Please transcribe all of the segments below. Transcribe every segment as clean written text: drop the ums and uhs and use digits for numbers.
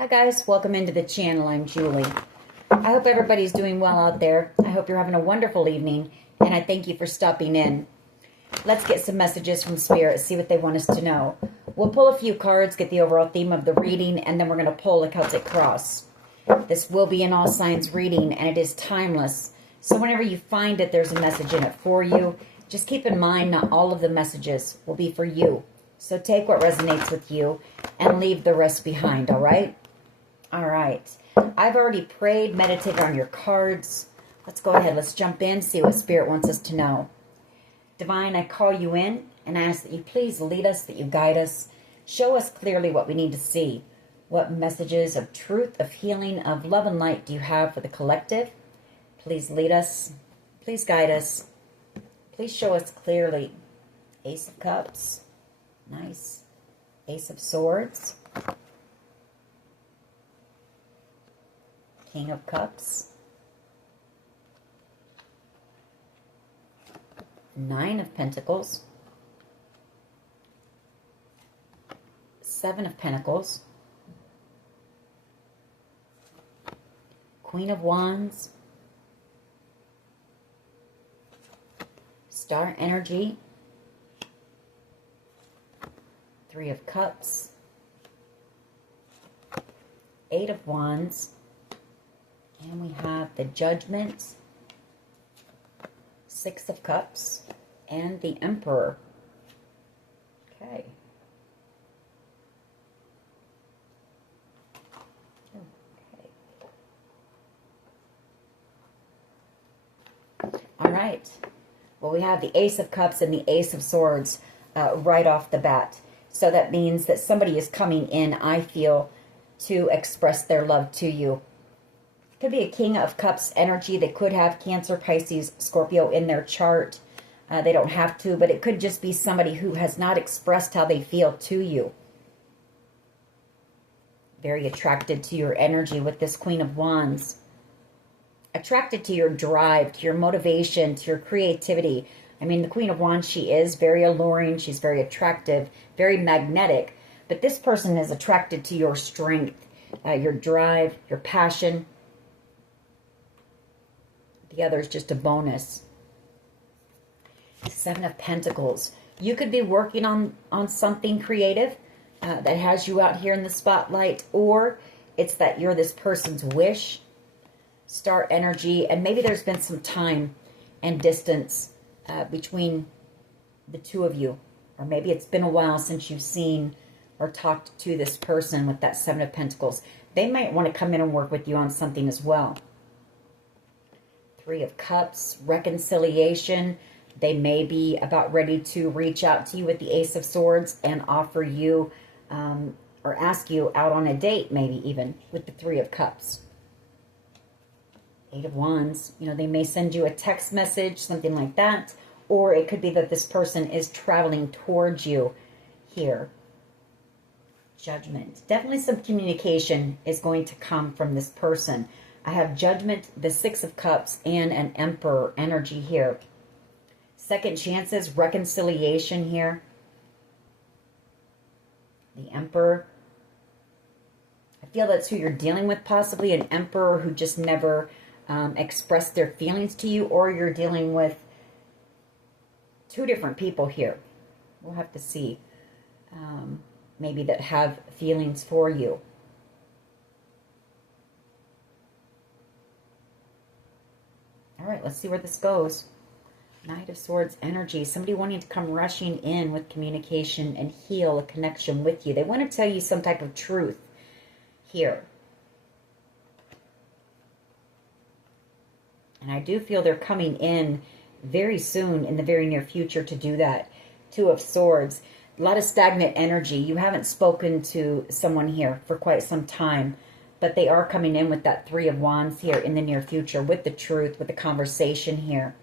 Hi guys, welcome into the channel. I'm Julie. I hope everybody's doing well out there. I hope you're having a wonderful evening, and I thank you for stopping in. Let's get some messages from Spirit, see what they want us to know. We'll pull a few cards, get the overall theme of the reading, and then we're going to pull a Celtic cross. This will be an all signs reading, and it is timeless. So whenever you find it, there's a message in it for you. Just keep in mind, not all of the messages will be for you. So take what resonates with you and leave the rest behind, all right? All right. I've already prayed, meditated on your cards. Let's go ahead. Let's jump in, see what Spirit wants us to know. Divine, I call you in and ask that you please lead us, that you guide us. Show us clearly what we need to see. What messages of truth, of healing, of love and light do you have for the collective? Please lead us. Please guide us. Please show us clearly. Ace of Cups. Nice. Ace of Swords. King of Cups. Nine of Pentacles. Seven of Pentacles. Queen of Wands. Star Energy. Three of Cups. Eight of Wands. And we have the Judgment, Six of Cups, and the Emperor. Okay. All right. Well, we have the Ace of Cups and the Ace of Swords right off the bat. So that means that somebody is coming in, I feel, to express their love to you. Could be a King of Cups energy. They could have Cancer, Pisces, Scorpio in their chart. They don't have to, but it could just be somebody who has not expressed how they feel to you. Very attracted to your energy with this Queen of Wands. Attracted to your drive, to your motivation, to your creativity. I mean, the Queen of Wands, she is very alluring. She's very attractive, very magnetic. But this person is attracted to your strength, your drive, your passion. The other is just a bonus. Seven of Pentacles. You could be working on something creative that has you out here in the spotlight, or it's that you're this person's wish. Star Energy, and maybe there's been some time and distance between the two of you, or maybe it's been a while since you've seen or talked to this person with that Seven of Pentacles. They might want to come in and work with you on something as well. Three of Cups, reconciliation. They may be about ready to reach out to you with the Ace of Swords and offer you or ask you out on a date, maybe even with the Three of Cups. Eight of Wands. You know, they may send you a text message, something like that. Or it could be that this person is traveling towards you here. Judgment. Definitely some communication is going to come from this person. I have Judgment, the Six of Cups, and an Emperor energy here. Second chances, reconciliation here. The Emperor. I feel that's who you're dealing with, possibly an Emperor who just never expressed their feelings to you, or you're dealing with two different people here. We'll have to see. Maybe that have feelings for you. All right, let's see where this goes. Knight of Swords energy. Somebody wanting to come rushing in with communication and heal a connection with you. They want to tell you some type of truth here. And I do feel they're coming in very soon, in the very near future, to do that. Two of Swords. A lot of stagnant energy. You haven't spoken to someone here for quite some time. But they are coming in with that Three of Wands here in the near future, with the truth, with the conversation here.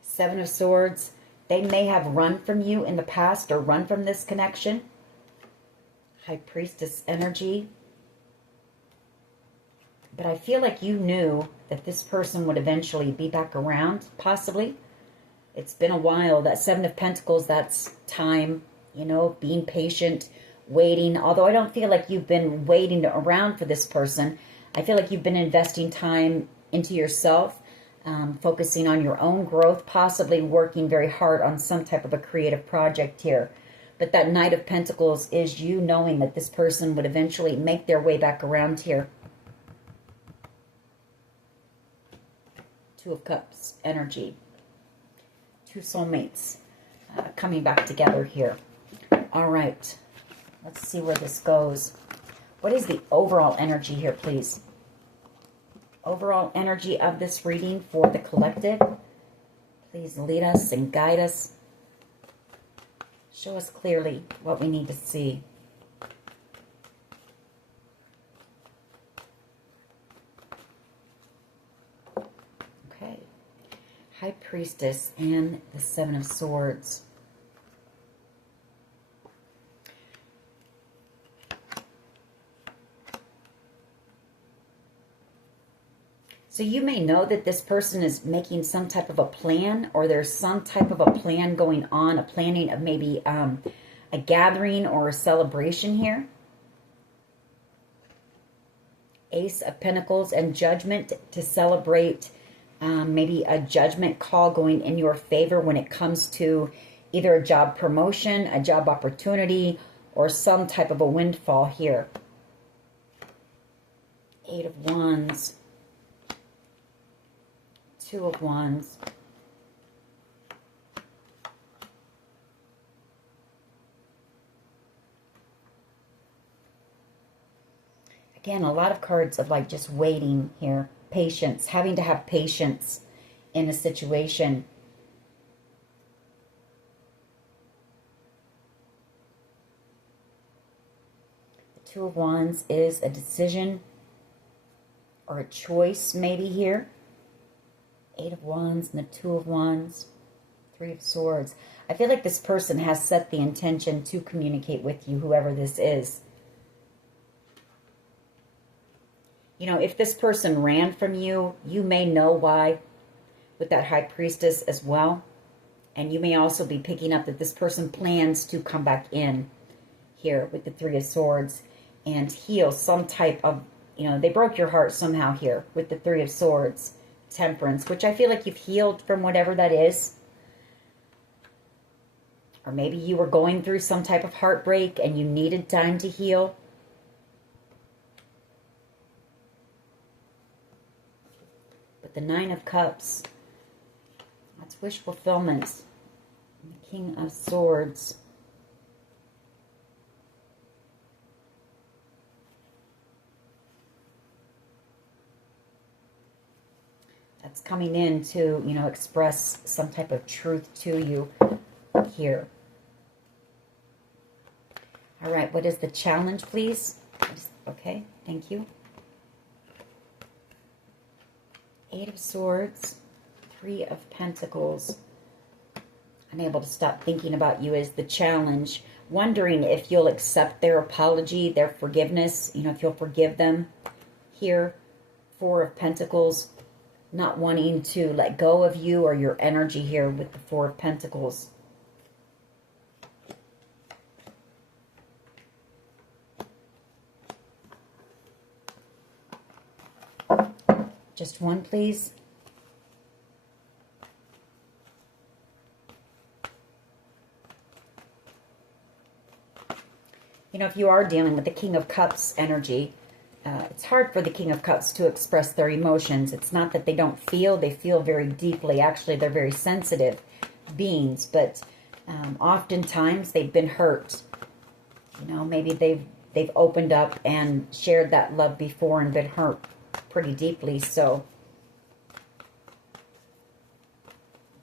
Seven of Swords. They may have run from you in the past or run from this connection. High Priestess energy. But I feel like you knew that this person would eventually be back around, possibly. It's been a while. That Seven of Pentacles, that's time. You know, being patient, waiting. Although I don't feel like you've been waiting around for this person. I feel like you've been investing time into yourself, focusing on your own growth, possibly working very hard on some type of a creative project here. But that Knight of Pentacles is you knowing that this person would eventually make their way back around here. Two of Cups energy. Two soulmates coming back together here. All right. Let's see where this goes. What is the overall energy here, please? Overall energy of this reading for the collective. Please lead us and guide us. Show us clearly what we need to see. Okay. High Priestess and the Seven of Swords. So you may know that this person is making some type of a plan, or there's some type of a plan going on, a planning of maybe a gathering or a celebration here. Ace of Pentacles and Judgment to celebrate maybe a judgment call going in your favor when it comes to either a job promotion, a job opportunity, or some type of a windfall here. Eight of Wands. Two of Wands. Again, a lot of cards of like just waiting here. Patience. Having to have patience in a situation. The Two of Wands is a decision or a choice maybe here. Eight of Wands and the Two of Wands. Three of Swords. I feel like this person has set the intention to communicate with you, whoever this is. You know, if this person ran from you, you may know why with that High Priestess as well. And you may also be picking up that this person plans to come back in here with the Three of Swords and heal some type of, you know, they broke your heart somehow here with the Three of Swords. Temperance, which I feel like you've healed from whatever that is. Or maybe you were going through some type of heartbreak and you needed time to heal. But the Nine of Cups, that's wish fulfillment. And the King of Swords. That's coming in to, you know, express some type of truth to you here. All right, what is the challenge, please? Okay, thank you. Eight of Swords, Three of Pentacles. Unable to stop thinking about you is the challenge. Wondering if you'll accept their apology, their forgiveness, you know, if you'll forgive them here. Four of Pentacles. Not wanting to let go of you or your energy here with the Four of Pentacles. Just one, please. You know, if you are dealing with the King of Cups energy, it's hard for the King of Cups to express their emotions. It's not that they don't feel. They feel very deeply. Actually, they're very sensitive beings. But oftentimes, they've been hurt. You know, maybe they've opened up and shared that love before and been hurt pretty deeply. So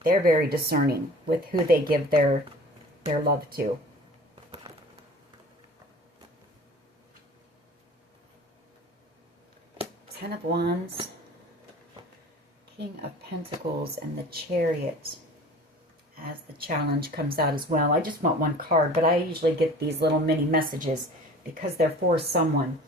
they're very discerning with who they give their love to. Ten of Wands, King of Pentacles, and the Chariot as the challenge comes out as well. I just want one card, but I usually get these little mini messages because they're for someone.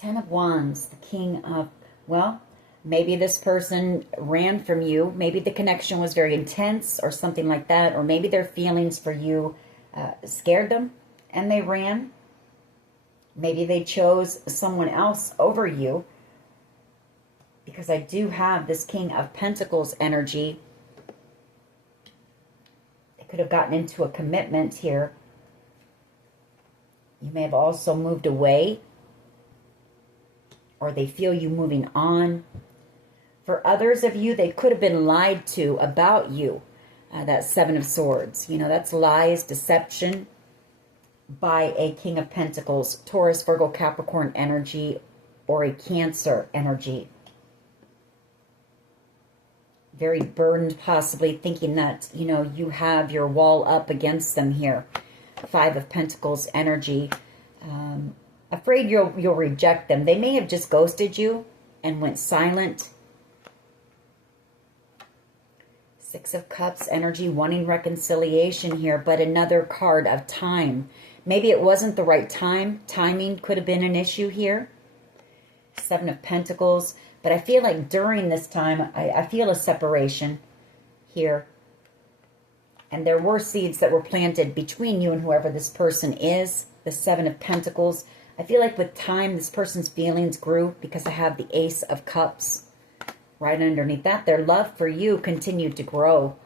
Ten of Wands, the King of, well, maybe this person ran from you. Maybe the connection was very intense or something like that, or maybe their feelings for you scared them and they ran. Maybe they chose someone else over you, because I do have this King of Pentacles energy. They could have gotten into a commitment here. You may have also moved away, or they feel you moving on. For others of you, they could have been lied to about you. That Seven of Swords. You know, that's lies, deception by a King of Pentacles, Taurus, Virgo, Capricorn energy, or a Cancer energy. Very burdened, possibly, thinking that, you know, you have your wall up against them here. Five of Pentacles energy. Afraid you'll reject them. They may have just ghosted you and went silent. Six of Cups energy, wanting reconciliation here, but another card of time. Maybe it wasn't the right time. Timing could have been an issue here. Seven of Pentacles. But I feel like during this time, I feel a separation here. And there were seeds that were planted between you and whoever this person is. The Seven of Pentacles. I feel like with time, this person's feelings grew, because I have the Ace of Cups right underneath that. Their love for you continued to grow.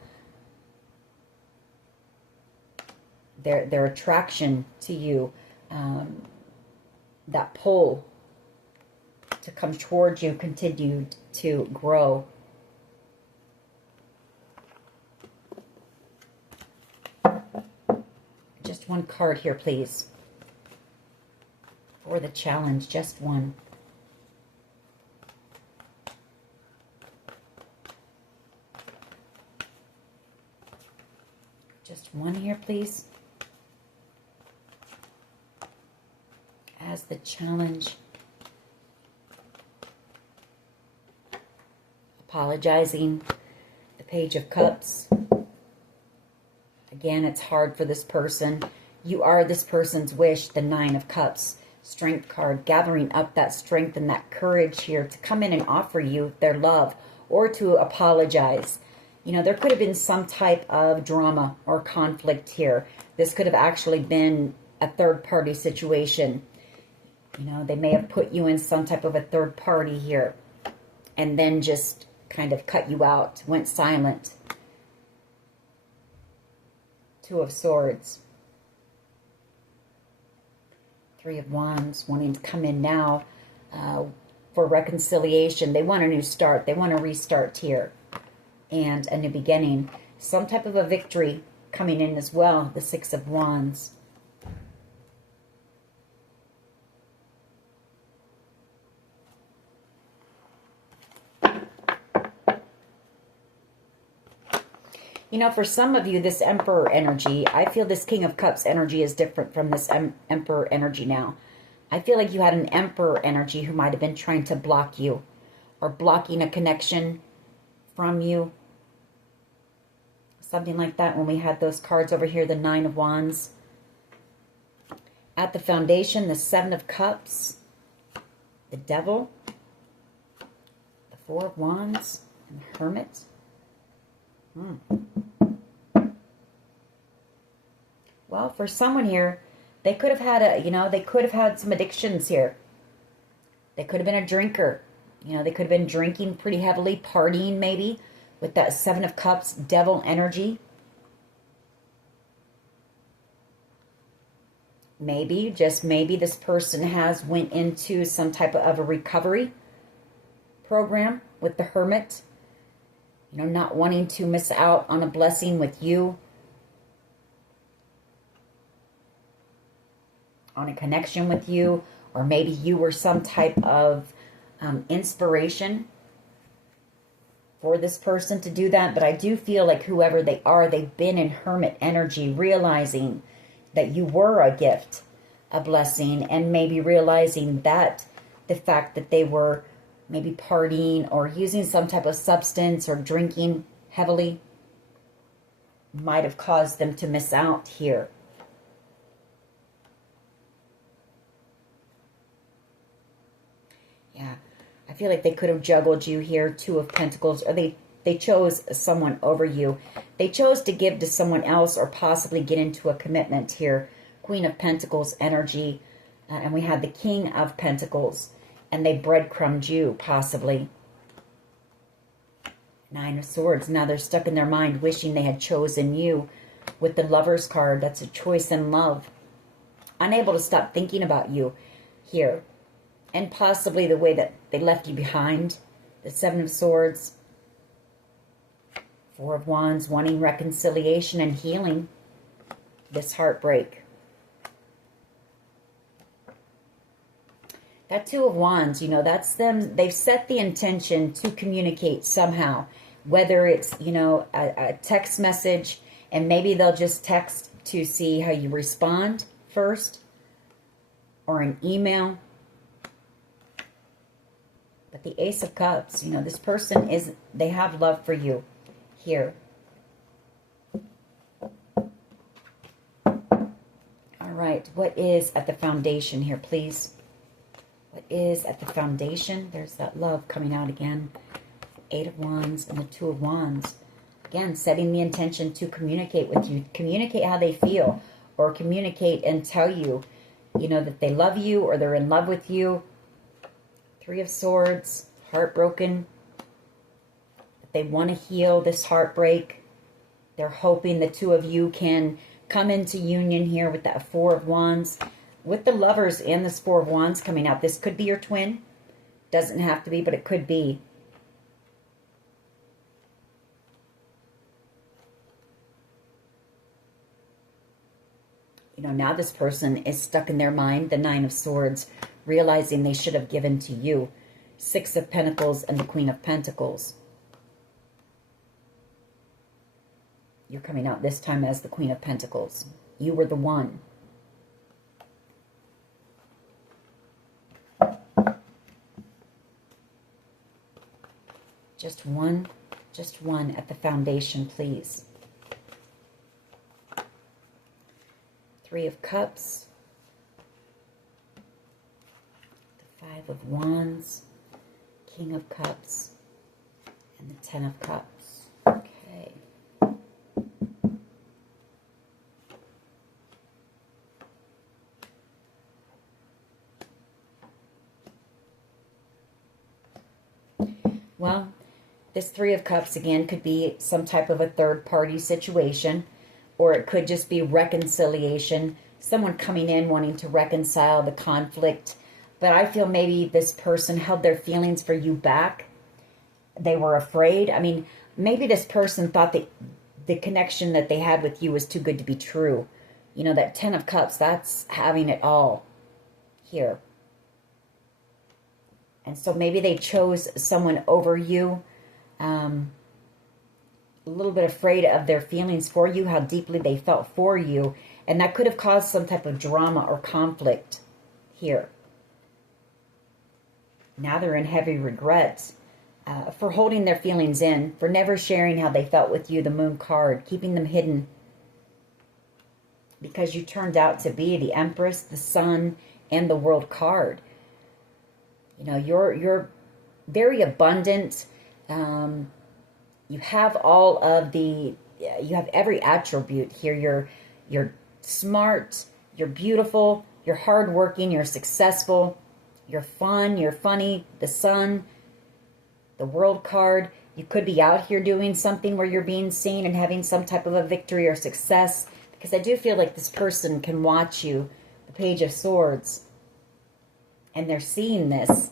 Their attraction to you, that pull to come towards you, continued to grow. Just one card here, please. For the challenge, just one. Just one here, please. As the challenge. Apologizing. The Page of Cups. Again, it's hard for this person. You are this person's wish. The Nine of Cups. Strength card. Gathering up that strength and that courage here to come in and offer you their love, or to apologize. You know, there could have been some type of drama or conflict here. This could have actually been a third-party situation. You know, they may have put you in some type of a third party here, and then just kind of cut you out, went silent. Two of Swords. Three of Wands, wanting to come in now for reconciliation. They want a new start. They want a restart here. And a new beginning. Some type of a victory coming in as well. The Six of Wands. You know, for some of you, this Emperor energy, I feel this King of Cups energy is different from this Emperor energy now. I feel like you had an Emperor energy who might have been trying to block you, or blocking a connection from you. Something like that when we had those cards over here, the Nine of Wands. At the foundation, the Seven of Cups, the Devil, the Four of Wands, and the Hermit. Well, for someone here, they could have had they could have had some addictions here. They could have been a drinker. You know, they could have been drinking pretty heavily, partying maybe, with that Seven of Cups, Devil energy. Maybe, just maybe, this person has went into some type of a recovery program with the Hermit. You know, not wanting to miss out on a blessing with you, on a connection with you, or maybe you were some type of inspiration for this person to do that. But I do feel like whoever they are, they've been in Hermit energy, realizing that you were a gift, a blessing, and maybe realizing that the fact that they were maybe partying or using some type of substance or drinking heavily might have caused them to miss out here. Yeah, I feel like they could have juggled you here, Two of Pentacles, or they They chose someone over you. They chose to give to someone else or possibly get into a commitment here. Queen of Pentacles energy. And we had the King of Pentacles. And they breadcrumbed you, possibly. Nine of Swords. Now they're stuck in their mind wishing they had chosen you. With the Lover's card, that's a choice in love. Unable to stop thinking about you here. And possibly the way that they left you behind. The Seven of Swords. Four of Wands, wanting reconciliation and healing. This heartbreak. That Two of Wands, you know, that's them. They've set the intention to communicate somehow. Whether it's, you know, a text message, and maybe they'll just text to see how you respond first. Or an email. But the Ace of Cups, you know, this person they have love for you here. All right, what is at the foundation here, please? What is at the foundation? There's that love coming out again. Eight of Wands and the Two of Wands. Again, setting the intention to communicate with you. Communicate how they feel. Or communicate and tell you, you know, that they love you or they're in love with you. Three of Swords. Heartbroken. They want to heal this heartbreak. They're hoping the two of you can come into union here with that Four of Wands. With the Lovers and this Four of Wands coming out. This could be your twin. Doesn't have to be, but it could be. You know, now this person is stuck in their mind. The Nine of Swords. Realizing they should have given to you. Six of Pentacles and the Queen of Pentacles. You're coming out this time as the Queen of Pentacles. You were the one. Just one at the foundation, please. Three of Cups. The Five of Wands. King of Cups. And the Ten of Cups. Okay. Well, this Three of Cups, again, could be some type of a third-party situation, or it could just be reconciliation, someone coming in wanting to reconcile the conflict. But I feel maybe this person held their feelings for you back. They were afraid. I mean, maybe this person thought that the connection that they had with you was too good to be true. You know, that Ten of Cups, that's having it all here. And so maybe they chose someone over you. A little bit afraid of their feelings for you, how deeply they felt for you. And that could have caused some type of drama or conflict here. Now they're in heavy regrets for holding their feelings in, for never sharing how they felt with you, the Moon card, keeping them hidden. Because you turned out to be the Empress, the Sun, and the World card. You know, you're very abundant. You have all of the, you have every attribute here. You're smart, you're beautiful, you're hardworking, you're successful, you're fun, you're funny. The Sun, the World card. You could be out here doing something where you're being seen and having some type of a victory or success. Because I do feel like this person can watch you. The Page of Swords. And they're seeing this.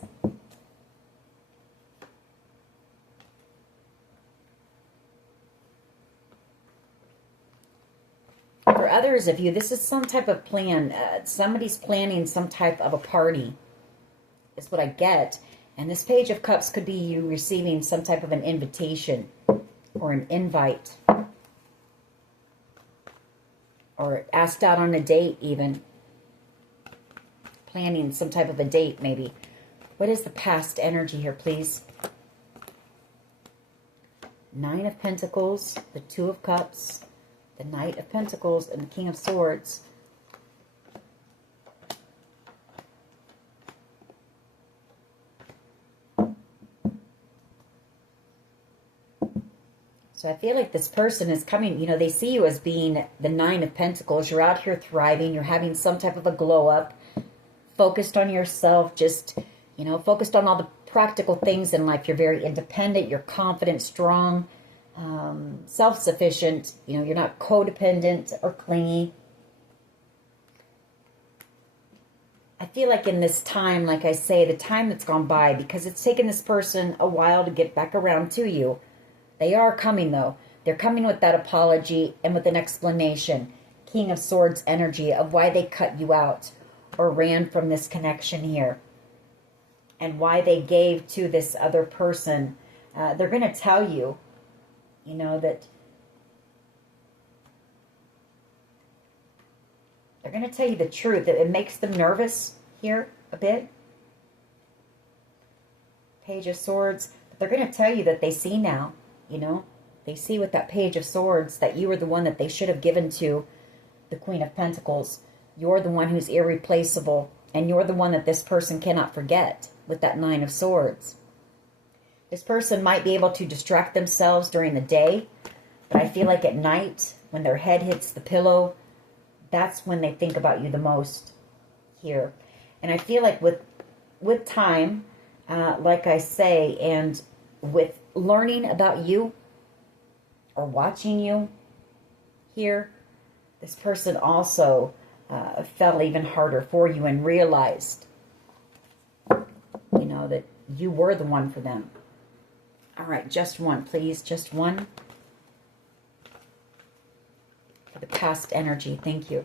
For others of you, this is some type of plan. Somebody's planning some type of a party. Is what I get. And this Page of Cups could be you receiving some type of an invitation. Or an invite. Or asked out on a date even. Planning some type of a date, maybe. What is the past energy here, please? Nine of Pentacles, the Two of Cups, the Knight of Pentacles, and the King of Swords. So I feel like this person is coming, you know, they see you as being the Nine of Pentacles. You're out here thriving. You're having some type of a glow up, focused on yourself, just, you know, focused on all the practical things in life. You're very independent. You're confident, strong, self-sufficient. You know, you're not codependent or clingy. I feel like in this time, like I say, the time that's gone by, because it's taken this person a while to get back around to you. They are coming, though. They're coming with that apology and with an explanation. King of Swords energy of why they cut you out or ran from this connection here. And why they gave to this other person. They're going to tell you, you know, that they're going to tell you the truth. That it makes them nervous here a bit. Page of Swords. But they're going to tell you that they see now, you know. They see with that Page of Swords that you were the one that they should have given to the Queen of Pentacles. You're the one who's irreplaceable. And you're the one that this person cannot forget with that Nine of Swords. This person might be able to distract themselves during the day. But I feel like at night, when their head hits the pillow, that's when they think about you the most here. And I feel like with time, like I say, and with learning about you or watching you here, this person also fell even harder for you and realized, you know, that you were the one for them. All right, just one, please. Just one. For the past energy, thank you.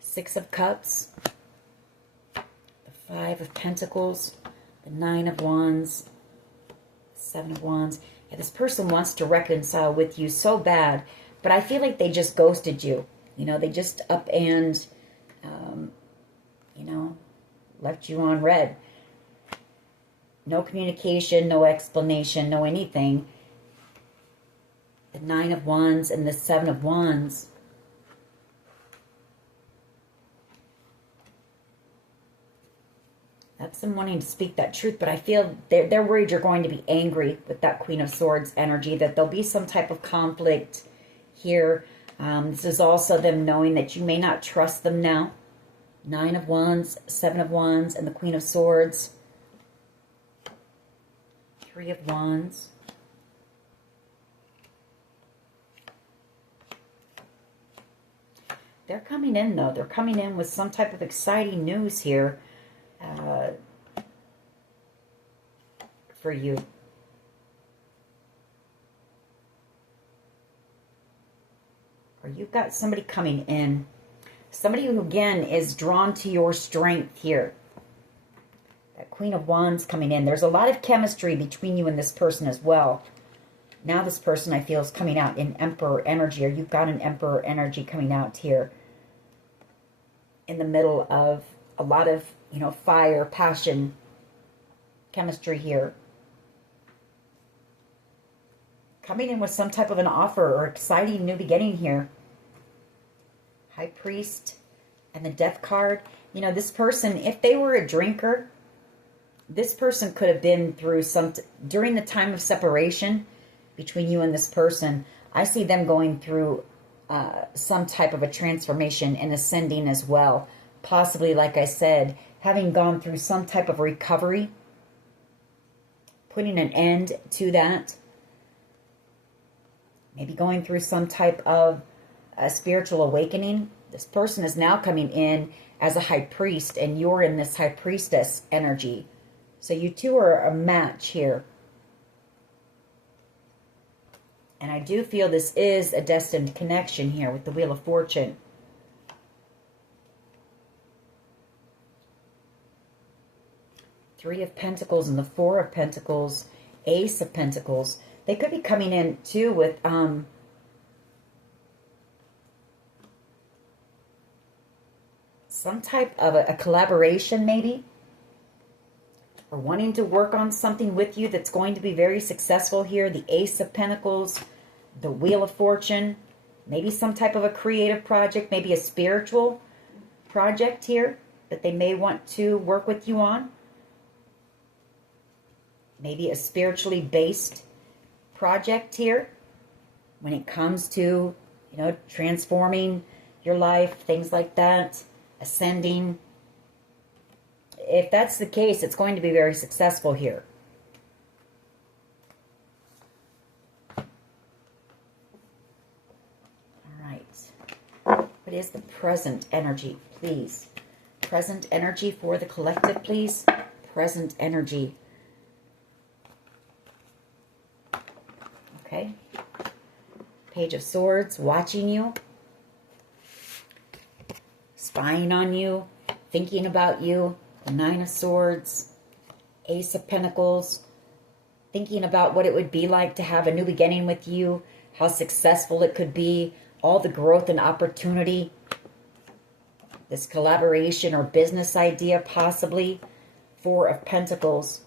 Six of Cups. The Five of Pentacles. The Nine of Wands. Seven of Wands. Yeah, this person wants to reconcile with you so bad, but I feel like they just ghosted you. You know, they just up and, you know, left you on red. No communication, no explanation, no anything. The Nine of Wands and the Seven of Wands. That's them wanting to speak that truth, but I feel they're worried you're going to be angry with that Queen of Swords energy, that there'll be some type of conflict here. This is also them knowing that you may not trust them now. Nine of Wands, Seven of Wands, and the Queen of Swords. Three of Wands. They're coming in, though. They're coming in with some type of exciting news here for you. Or you've got somebody coming in. Somebody who, again, is drawn to your strength here. That Queen of Wands coming in. There's a lot of chemistry between you and this person as well. Now this person, I feel, is coming out in Emperor energy, or you've got an Emperor energy coming out here in the middle of a lot of, you know, fire, passion, chemistry here. Coming in with some type of an offer or exciting new beginning here. High Priest and the Death card. You know, this person, if they were a drinker, this person could have been through during the time of separation between you and this person. I see them going through some type of a transformation and ascending as well. Possibly, like I said, having gone through some type of recovery, putting an end to that. Maybe going through some type of a spiritual awakening. This person is now coming in as a High Priest, and you're in this High Priestess energy. So you two are a match here. And I do feel this is a destined connection here with the Wheel of Fortune. Three of Pentacles and the Four of Pentacles, Ace of Pentacles. They could be coming in too with some type of a collaboration maybe. Or wanting to work on something with you that's going to be very successful here. The Ace of Pentacles, the Wheel of Fortune. Maybe some type of a creative project, maybe a spiritual project here that they may want to work with you on. Maybe a spiritually based project here when it comes to, transforming your life, things like that, ascending. If that's the case, it's going to be very successful here. All right. What is the present energy, please? Present energy for the collective, please. Present energy. Okay. Page of Swords, watching you, spying on you, thinking about you. The Nine of Swords, Ace of Pentacles, thinking about what it would be like to have a new beginning with you, how successful it could be, all the growth and opportunity, this collaboration or business idea possibly. Four of Pentacles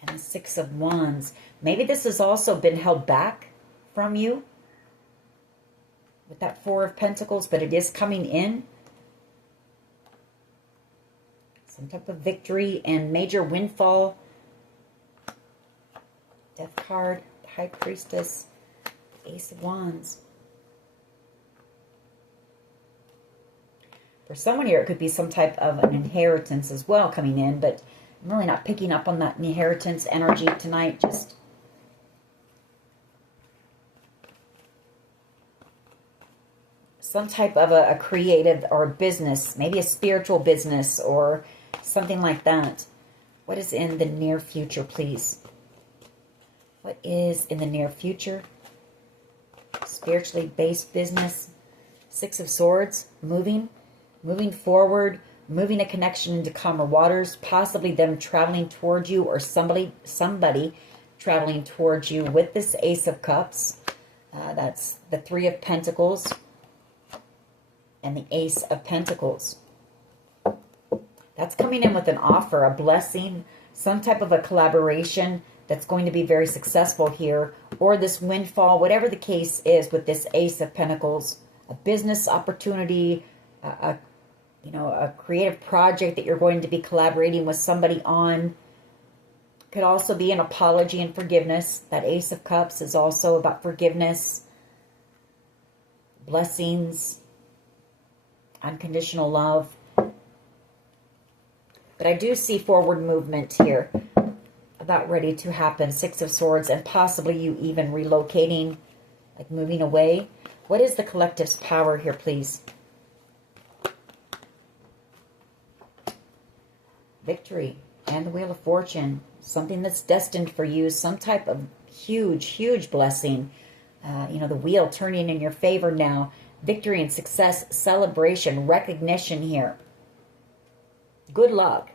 and the Six of Wands. Maybe this has also been held back from you with that Four of Pentacles, but it is coming in. Some type of victory and major windfall. Death card, High Priestess, Ace of Wands. For someone here, it could be some type of an inheritance as well coming in, but I'm really not picking up on that inheritance energy tonight. Just some type of a creative or a business, maybe a spiritual business or something like that. What is in the near future, please? What is in the near future? Spiritually based business. Six of Swords, moving forward, moving a connection into calmer waters, possibly them traveling towards you or somebody traveling towards you with this Ace of Cups. That's the Three of Pentacles and the Ace of Pentacles. That's coming in with an offer, a blessing, some type of a collaboration that's going to be very successful here, or this windfall, whatever the case is with this Ace of Pentacles, a business opportunity, a creative project that you're going to be collaborating with somebody on. Could also be an apology and forgiveness. That Ace of Cups is also about forgiveness, blessings, unconditional love. But I do see forward movement here, about ready to happen. Six of Swords, and possibly you even relocating, like moving away. What is the collective's power here, please? Victory and the Wheel of Fortune. Something that's destined for you. Some type of huge blessing. The wheel turning in your favor now. Victory and success, celebration, recognition here. Good luck.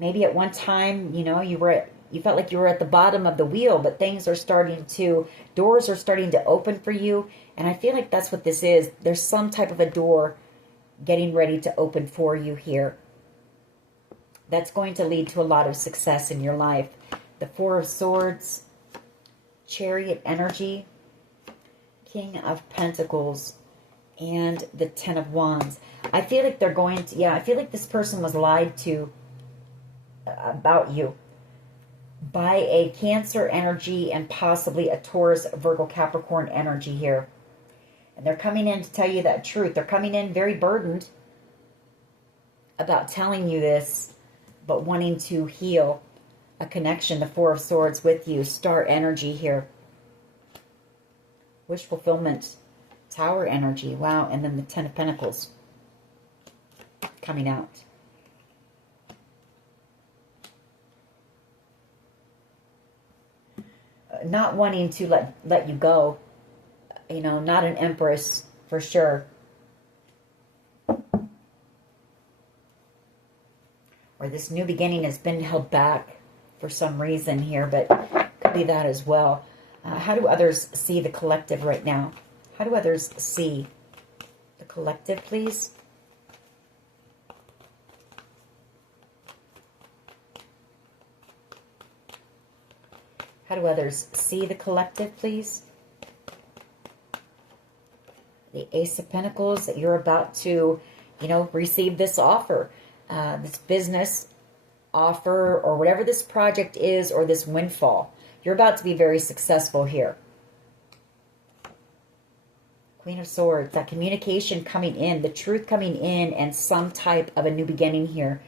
Maybe at one time, you felt like you were at the bottom of the wheel, but doors are starting to open for you. And I feel like that's what this is. There's some type of a door getting ready to open for you here. That's going to lead to a lot of success in your life. The Four of Swords, Chariot energy, King of Pentacles, and the Ten of Wands. I feel like I feel like this person was lied to about you by a Cancer energy and possibly a Taurus, Virgo, Capricorn energy here. And they're coming in to tell you that truth. They're coming in very burdened about telling you this, but wanting to heal a connection. The Four of Swords with you. Star energy here. Wish fulfillment. Tower energy. Wow. And then the Ten of Pentacles coming out. Not wanting to let you go. Not an Empress for sure. Or this new beginning has been held back for some reason here, but could be that as well. How do others see the collective right now? How do others see the collective, please? How do others see the collective, please? The Ace of Pentacles, that you're about to, receive this offer. This business offer or whatever this project is, or this windfall. You're about to be very successful here. Queen of Swords, that communication coming in, the truth coming in, and some type of a new beginning here.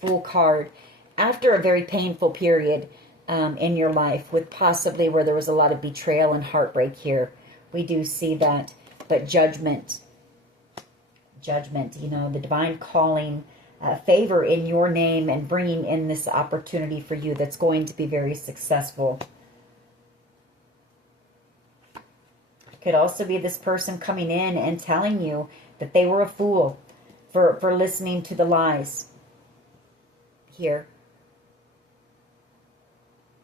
Fool card. After a very painful period in your life, with possibly where there was a lot of betrayal and heartbreak here. We do see that. But judgment. Judgment, you know, the divine calling, favor in your name and bringing in this opportunity for you that's going to be very successful. It could also be this person coming in and telling you that they were a fool for listening to the lies. Here.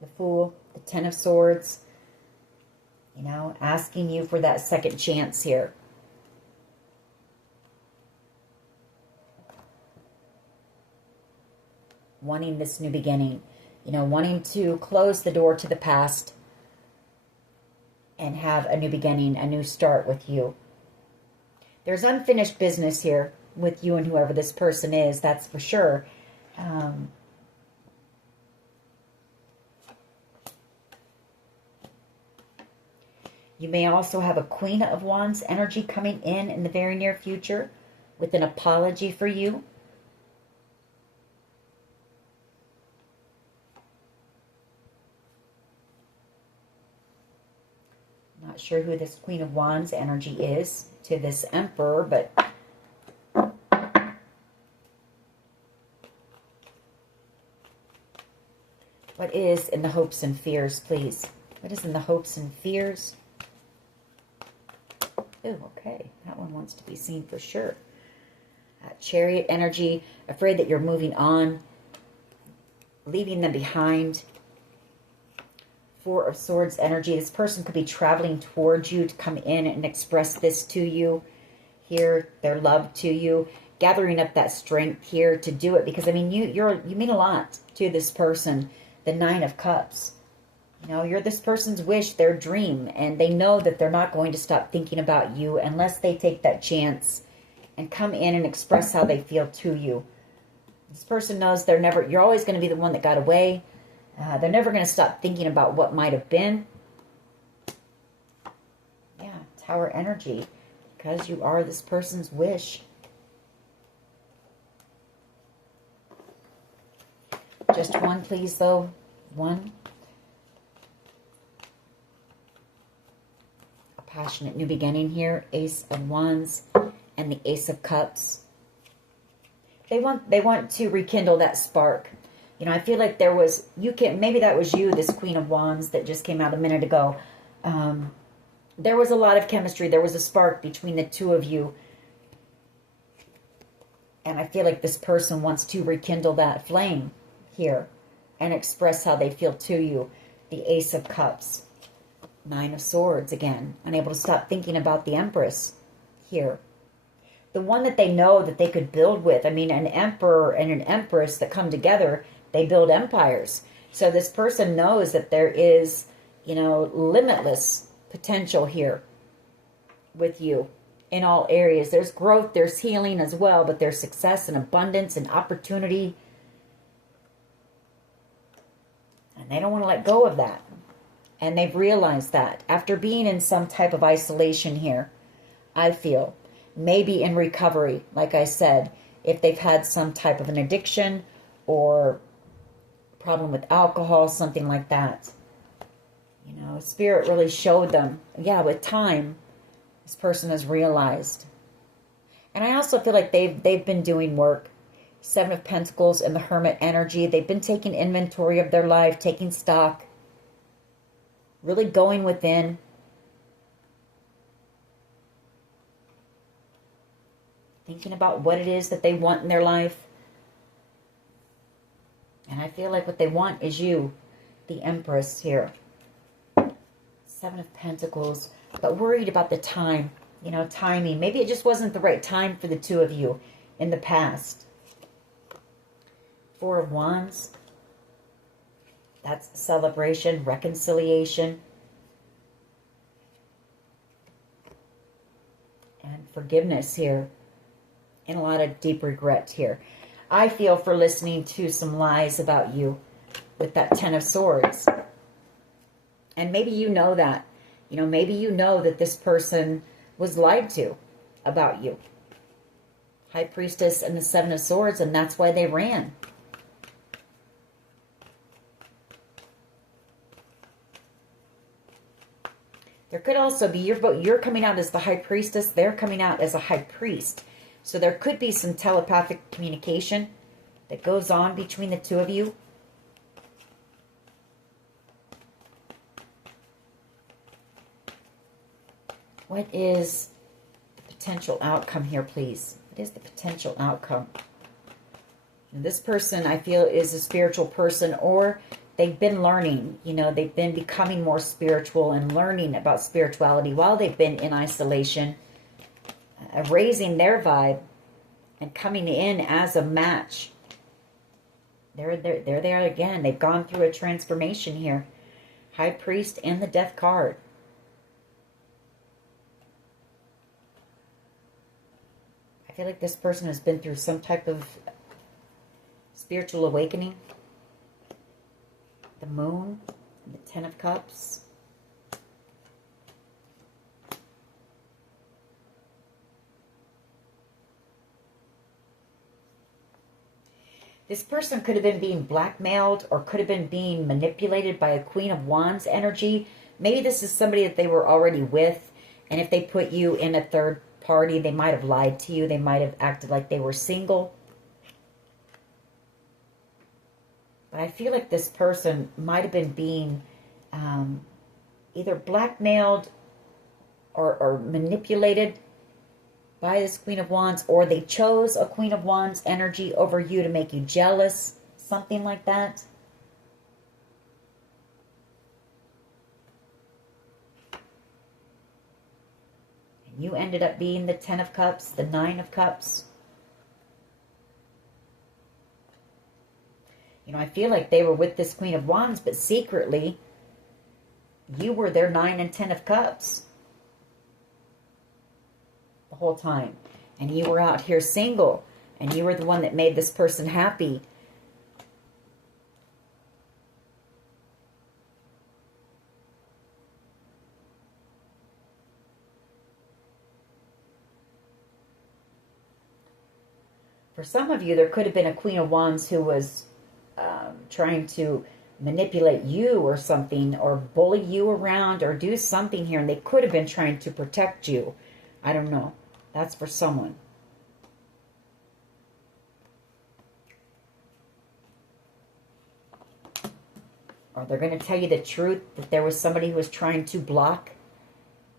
The Fool, the Ten of Swords, you know, asking you for that second chance here. Wanting this new beginning, you know, wanting to close the door to the past and have a new beginning, a new start with you. There's unfinished business here with you and whoever this person is, that's for sure. You may also have a Queen of Wands energy coming in the very near future with an apology for you. Not sure who this Queen of Wands energy is to this Emperor, but what is in the hopes and fears, please? What is in the hopes and fears? Oh, okay. That one wants to be seen for sure. Chariot energy, afraid that you're moving on, leaving them behind. Four of Swords energy. This person could be traveling towards you to come in and express this to you. Here, their love to you. Gathering up that strength here to do it. Because, I mean, you mean a lot to this person. The Nine of Cups. You know, you're this person's wish, their dream, and they know that they're not going to stop thinking about you unless they take that chance and come in and express how they feel to you. This person knows you're always going to be the one that got away. They're never going to stop thinking about what might have been. Yeah, Tower energy, because you are this person's wish. Just one, please, though. One. Passionate new beginning here. Ace of Wands and the Ace of Cups. They want to rekindle that spark. You know, I feel like maybe that was you, this Queen of Wands that just came out a minute ago. There was a lot of chemistry. There was a spark between the two of you. And I feel like this person wants to rekindle that flame here and express how they feel to you. The Ace of Cups. Nine of Swords again. Unable to stop thinking about the Empress here. The one that they know that they could build with. I mean, an Emperor and an Empress that come together, they build empires. So this person knows that there is, you know, limitless potential here with you in all areas. There's growth, there's healing as well, but there's success and abundance and opportunity. And they don't want to let go of that. And they've realized that after being in some type of isolation here, I feel, maybe in recovery, like I said, if they've had some type of an addiction or problem with alcohol, something like that. You know, Spirit really showed them, yeah, with time, this person has realized. And I also feel like they've been doing work. Seven of Pentacles and the Hermit energy. They've been taking inventory of their life, taking stock. Really going within. Thinking about what it is that they want in their life. And I feel like what they want is you, the Empress here. Seven of Pentacles. But worried about the time. You know, timing. Maybe it just wasn't the right time for the two of you in the past. Four of Wands. That's celebration, reconciliation, and forgiveness here, and a lot of deep regret here. I feel for listening to some lies about you with that Ten of Swords. And maybe you know that. You know, maybe you know that this person was lied to about you. High Priestess and the Seven of Swords, and that's why they ran. There could also be, you're coming out as the High Priestess, they're coming out as a High Priest. So there could be some telepathic communication that goes on between the two of you. What is the potential outcome here, please? What is the potential outcome? And this person, I feel, is a spiritual person, or they've been learning. You know, they've been becoming more spiritual and learning about spirituality while they've been in isolation, raising their vibe and coming in as a match. They're there again. They've gone through a transformation here. High Priest and the Death card. I feel like this person has been through some type of spiritual awakening. The Moon, the Ten of Cups. This person could have been being blackmailed or could have been being manipulated by a Queen of Wands energy. Maybe this is somebody that they were already with, and if they put you in a third party, they might have lied to you. They might have acted like they were single. But I feel like this person might have been being either blackmailed or manipulated by this Queen of Wands, or they chose a Queen of Wands energy over you to make you jealous, something like that. And you ended up being the Ten of Cups, the Nine of Cups. You know, I feel like they were with this Queen of Wands, but secretly, you were their 9 and 10 of Cups the whole time. And you were out here single, and you were the one that made this person happy. For some of you, there could have been a Queen of Wands who was trying to manipulate you or something, or bully you around, or do something here, and they could have been trying to protect you. I don't know. That's for someone. Or they're going to tell you the truth, that there was somebody who was trying to block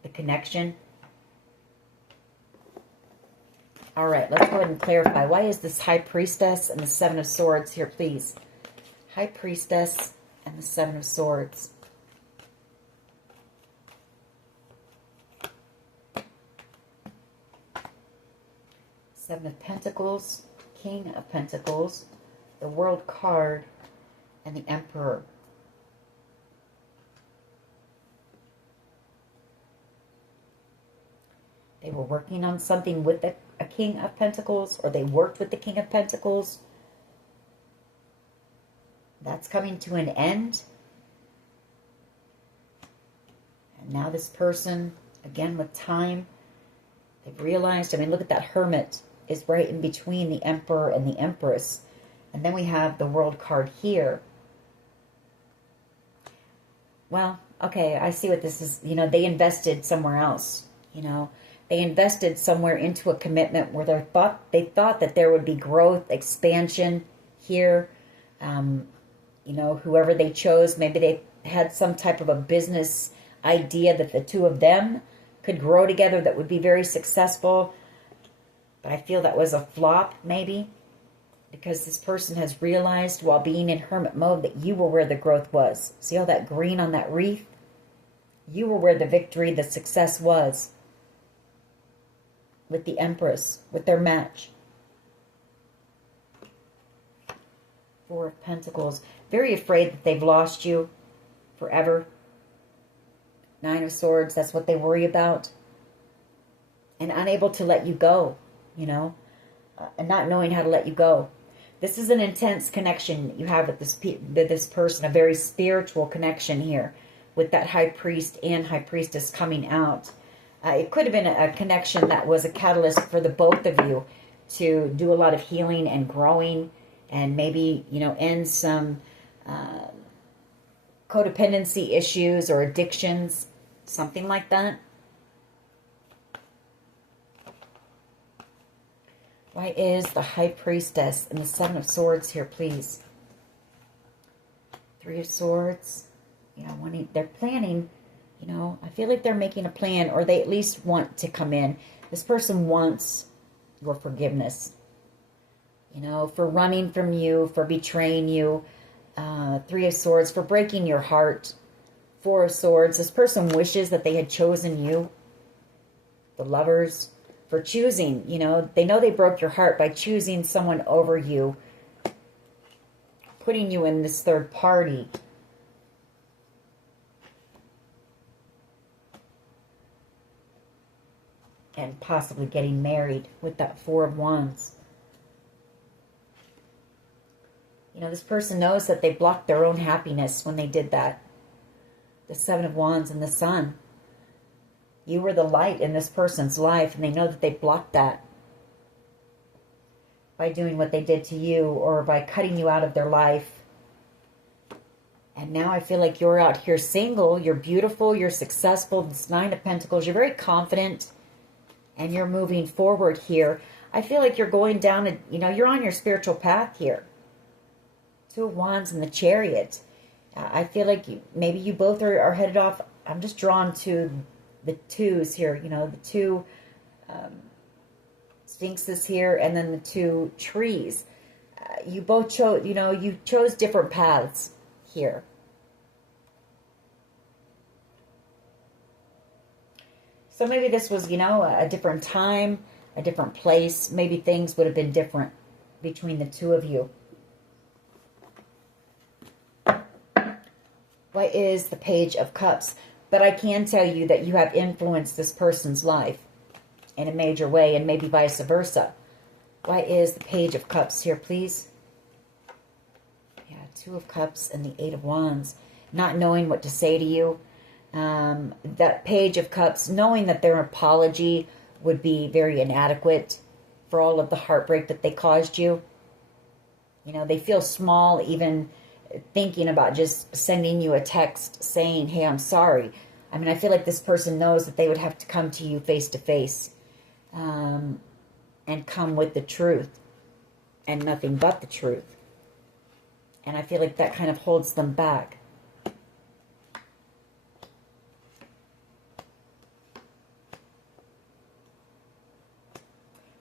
the connection. All right, let's go ahead and clarify. Why is this High Priestess and the Seven of Swords here, please? High Priestess and the Seven of Swords. Seven of Pentacles, King of Pentacles, the World card, and the Emperor. They were working on something with a King of Pentacles, or they worked with the King of Pentacles. That's coming to an end. And now this person, again with time, they've realized, I mean, look at that Hermit is right in between the Emperor and the Empress. And then we have the World card here. Well, okay, I see what this is. You know, they invested somewhere else, you know. They invested somewhere into a commitment where they thought that there would be growth, expansion here. You know, whoever they chose, maybe they had some type of a business idea that the two of them could grow together that would be very successful. But I feel that was a flop, maybe, because this person has realized while being in hermit mode that you were where the growth was. See all that green on that wreath? You were where the victory, the success was. With the Empress, with their match. Four of Pentacles. Very afraid that they've lost you forever. Nine of Swords, that's what they worry about. And unable to let you go, you know. And not knowing how to let you go. This is an intense connection you have with this person. A very spiritual connection here. with that High Priest and High Priestess coming out. It could have been a connection that was a catalyst for the both of you to do a lot of healing and growing, and maybe, you know, end some codependency issues or addictions, something like that. Why is the High Priestess and the Seven of Swords here, please? Three of Swords. You know, they're planning, you know, I feel like they're making a plan, or they at least want to come in. This person wants your forgiveness, you know, for running from you, for betraying you. Three of Swords, for breaking your heart. Four of Swords. This person wishes that they had chosen you. The Lovers. For choosing, you know they broke your heart by choosing someone over you, putting you in this third party. And possibly getting married with that Four of Wands. You know, this person knows that they blocked their own happiness when they did that. The Seven of Wands and the Sun. You were the light in this person's life, and they know that they blocked that by doing what they did to you, or by cutting you out of their life. And now I feel like you're out here single, you're beautiful, you're successful. This Nine of Pentacles, you're very confident, and you're moving forward here. I feel like you're going down, you know, you're on your spiritual path here. Two of Wands and the Chariot. I feel like maybe you both are headed off. I'm just drawn to the twos here, you know, the two sphinxes here, and then the two trees. You both chose, you know, you chose different paths here. So maybe this was, you know, a different time, a different place. Maybe things would have been different between the two of you. Why is the Page of Cups? But I can tell you that you have influenced this person's life in a major way, and maybe vice versa. Why is the Page of Cups here, please? Yeah, Two of Cups and the Eight of Wands. Not knowing what to say to you. That Page of Cups, knowing that their apology would be very inadequate for all of the heartbreak that they caused you. You know, they feel small even thinking about just sending you a text saying, hey, I'm sorry. I mean, I feel like this person knows that they would have to come to you face to face, and come with the truth and nothing but the truth. And I feel like that kind of holds them back.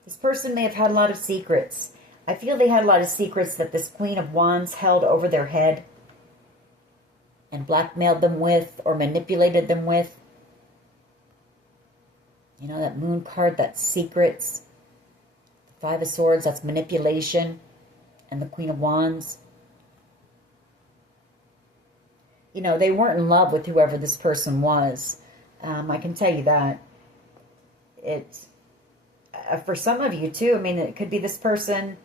This person may have had a lot of secrets. I feel they had a lot of secrets that this Queen of Wands held over their head and blackmailed them with, or manipulated them with. You know, that Moon card, that's secrets. The Five of Swords, that's manipulation. And the Queen of Wands. You know, they weren't in love with whoever this person was. I can tell you that. It's for some of you too. I mean, it could be this person.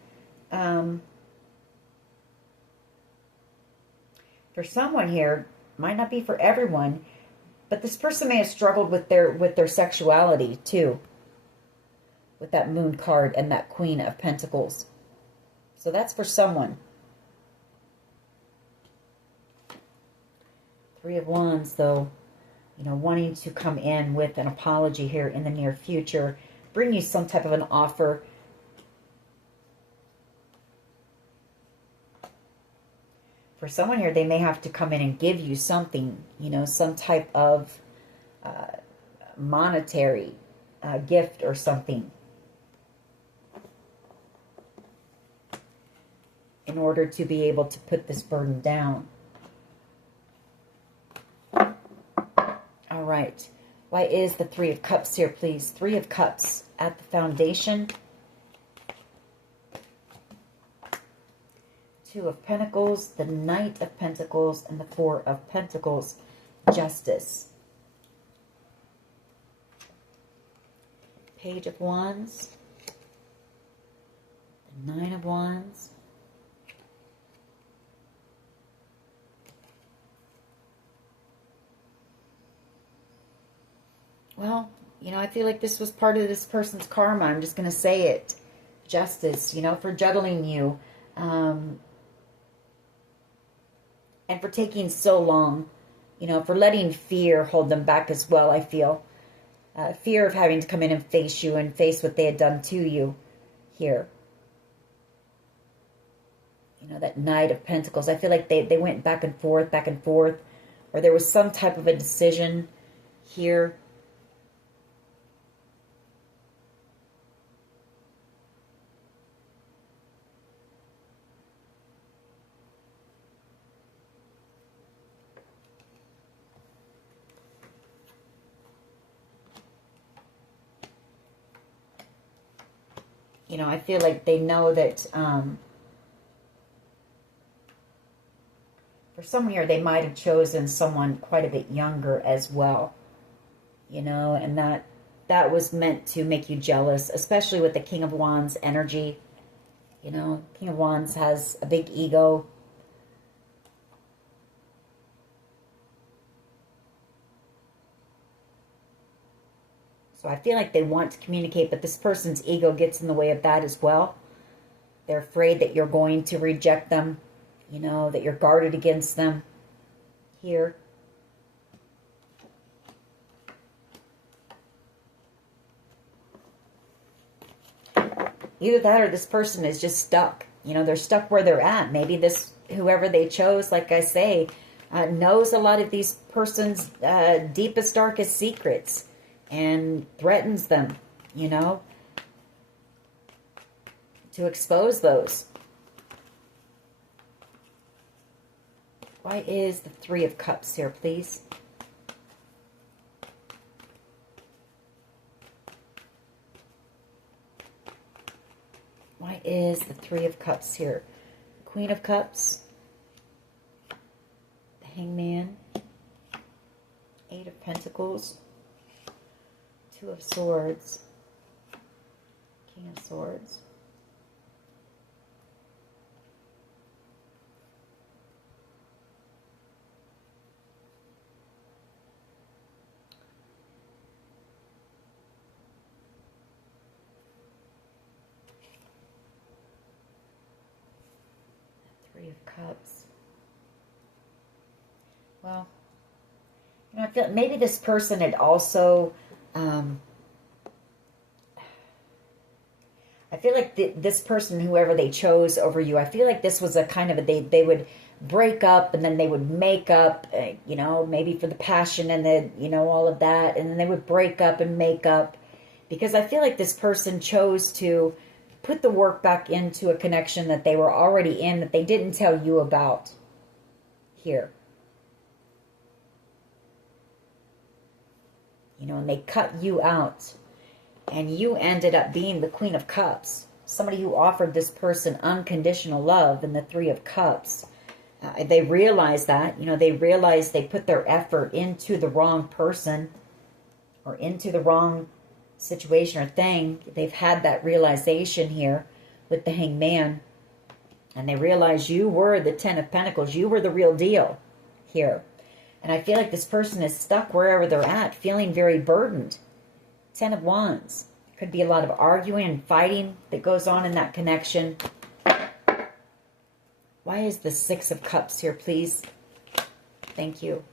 For someone here, might not be for everyone, but this person may have struggled with their sexuality too, with that Moon card and that Queen of Pentacles. So that's for someone. Three of Wands, though, you know, wanting to come in with an apology here in the near future, bring you some type of an offer. For someone here, they may have to come in and give you something, you know, some type of monetary gift or something, in order to be able to put this burden down. All right. Why is the Three of Cups here, please? Three of Cups at the foundation. Two of Pentacles, the Knight of Pentacles, and the Four of Pentacles. Justice. Page of Wands. The Nine of Wands. Well, I feel like this was part of this person's karma. I'm just going to say it. Justice, for juggling you. And for taking so long. For letting fear hold them back as well, I feel. Fear of having to come in and face you and face what they had done to you here. That Knight of Pentacles. I feel like they went back and forth, or there was some type of a decision here. I feel like they know that for someone here, they might have chosen someone quite a bit younger as well. And that was meant to make you jealous, especially with the King of Wands energy. King of Wands has a big ego. So I feel like they want to communicate, but this person's ego gets in the way of that as well. They're afraid that you're going to reject them, that you're guarded against them here. Either that or this person is just stuck. They're stuck where they're at. Maybe whoever they chose, like I say, knows a lot of these person's deepest, darkest secrets and threatens them, to expose those. Why is the Three of Cups here, please? Why is the Three of Cups here? Queen of Cups, the Hangman, Eight of Pentacles, Two of Swords, King of Swords, Three of Cups. Well, I feel maybe this person had also I feel like this person, whoever they chose over you, I feel like this was a kind of they would break up and then they would make up, maybe for the passion and all of that. And then they would break up and make up, because I feel like this person chose to put the work back into a connection that they were already in, that they didn't tell you about here. And they cut you out. And you ended up being the Queen of Cups. Somebody who offered this person unconditional love in the Three of Cups. They realized that. They realized they put their effort into the wrong person. Or into the wrong situation or thing. They've had that realization here with the Hangman. And they realized you were the Ten of Pentacles. You were the real deal here. And I feel like this person is stuck wherever they're at, feeling very burdened. Ten of Wands. Could be a lot of arguing and fighting that goes on in that connection. Why is the Six of Cups here, please? Thank you.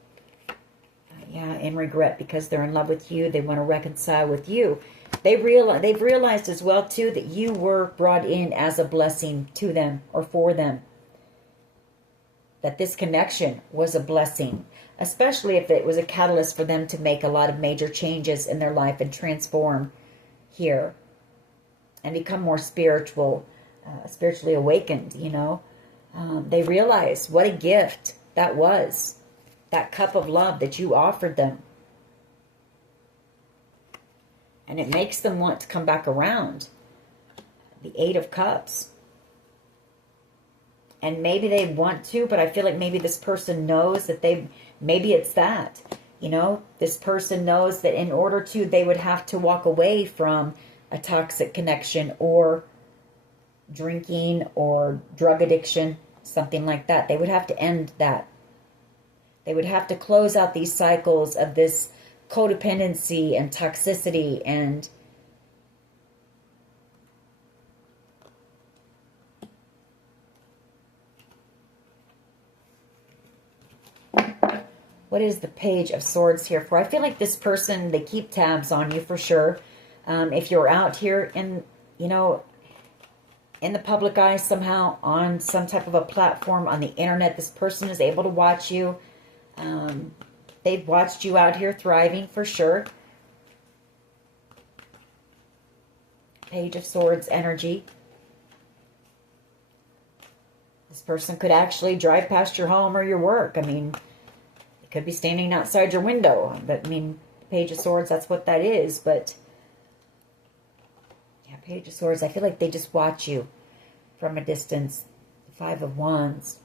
Yeah, in regret, because they're in love with you. They want to reconcile with you. They've realized as well, too, that you were brought in as a blessing to them or for them. That this connection was a blessing. Especially if it was a catalyst for them to make a lot of major changes in their life and transform here. And become more spiritually awakened, They realize what a gift that was. That cup of love that you offered them. And it makes them want to come back around. The Eight of Cups. And maybe they want to, but I feel like maybe this person knows that maybe it's that. This person knows that in order to, they would have to walk away from a toxic connection or drinking or drug addiction, something like that. They would have to end that. They would have to close out these cycles of this codependency and toxicity and what is the Page of Swords here for? I feel like this person, they keep tabs on you for sure. If you're out here in, you know, in the public eye somehow on some type of a platform on the internet, this person is able to watch you. They've watched you out here thriving for sure. Page of Swords energy. This person could actually drive past your home or your work. I mean, they could be standing outside your window. But I mean, Page of Swords, that's what that is. But yeah, Page of Swords, I feel like they just watch you from a distance. Five of Wands.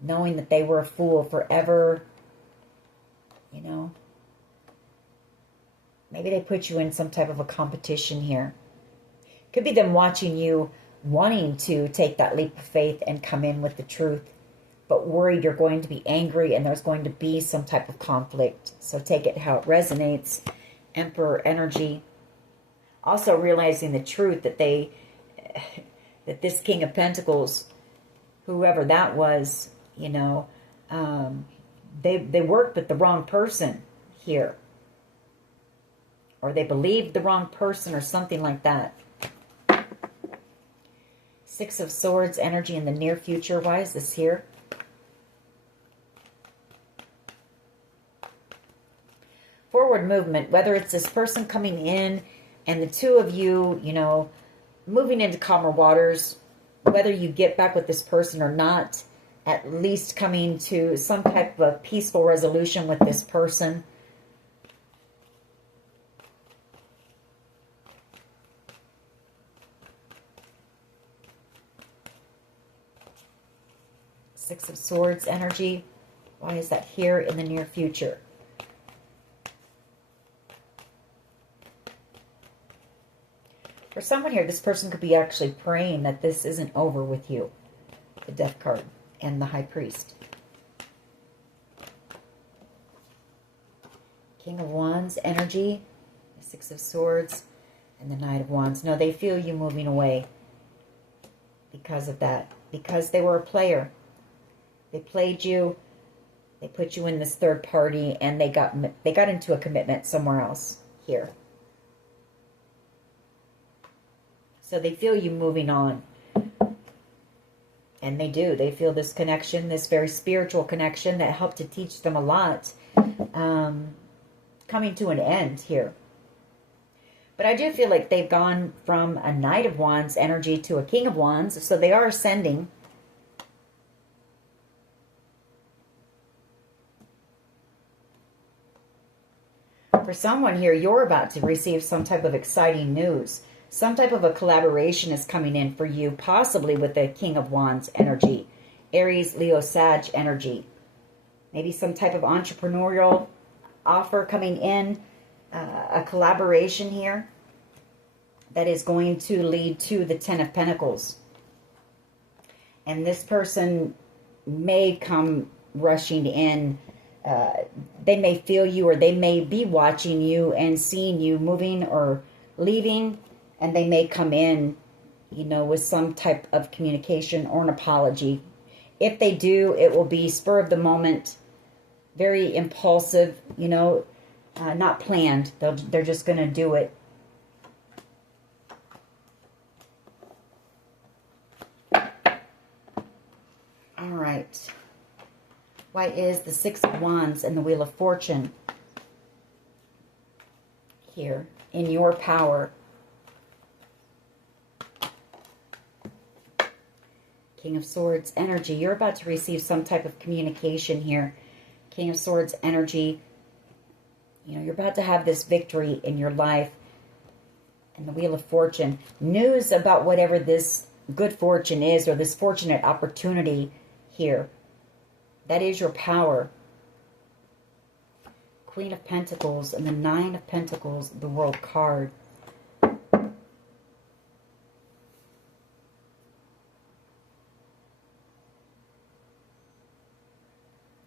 Knowing that they were a fool forever. You know. Maybe they put you in some type of a competition here. Could be them watching you, wanting to take that leap of faith and come in with the truth, but worried you're going to be angry and there's going to be some type of conflict. So take it how it resonates. Emperor energy. Also realizing the truth that that this King of Pentacles, whoever that was, you know, they worked with the wrong person here. Or they believed the wrong person or something like that. Six of Swords energy in the near future. Why is this here? Forward movement. Whether it's this person coming in and the two of you, you know, moving into calmer waters. Whether you get back with this person or not. At least coming to some type of a peaceful resolution with this person. Six of Swords energy. Why is that here in the near future? For someone here, this person could be actually praying that this isn't over with you. The Death card and the High Priest. King of Wands energy. The Six of Swords and the Knight of Wands. No, they feel you moving away because of that. Because they were a player. They played you, they put you in this third party, and they got into a commitment somewhere else here. So they feel you moving on. And they do. They feel this connection, this very spiritual connection that helped to teach them a lot, coming to an end here. But I do feel like they've gone from a Knight of Wands energy to a King of Wands, so they are ascending. For someone here, you're about to receive some type of exciting news. Some type of a collaboration is coming in for you, possibly with the King of Wands energy. Aries, Leo, Sag energy. Maybe some type of entrepreneurial offer coming in. A collaboration here that is going to lead to the Ten of Pentacles. And this person may come rushing in. They may feel you, or they may be watching you and seeing you moving or leaving, and they may come in, you know, with some type of communication or an apology. If they do, it will be spur of the moment, very impulsive, you know, not planned. They're just going to do it. All right. Why is the Six of Wands and the Wheel of Fortune here in your power? King of Swords energy. You're about to receive some type of communication here. King of Swords energy. You know, you're about to have this victory in your life. And the Wheel of Fortune. News about whatever this good fortune is, or this fortunate opportunity here. That is your power. Queen of Pentacles and the Nine of Pentacles, the World card.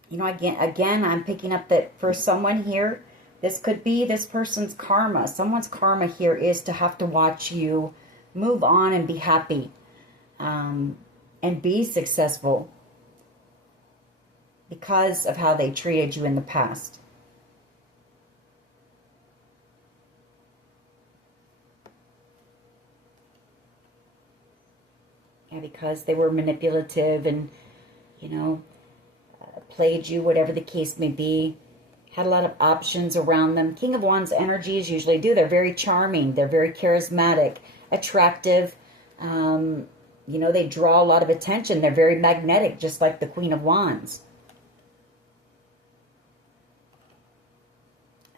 You know, again, I'm picking up that for someone here, This could be this person's karma. Someone's karma here is to have to watch you move on and be happy and be successful because of how they treated you in the past. Yeah, because they were manipulative and, you know, played you, whatever the case may be. Had a lot of options around them. King of Wands energies usually do. They're very charming. They're very charismatic, attractive. You know, they draw a lot of attention. They're very magnetic, just like the Queen of Wands.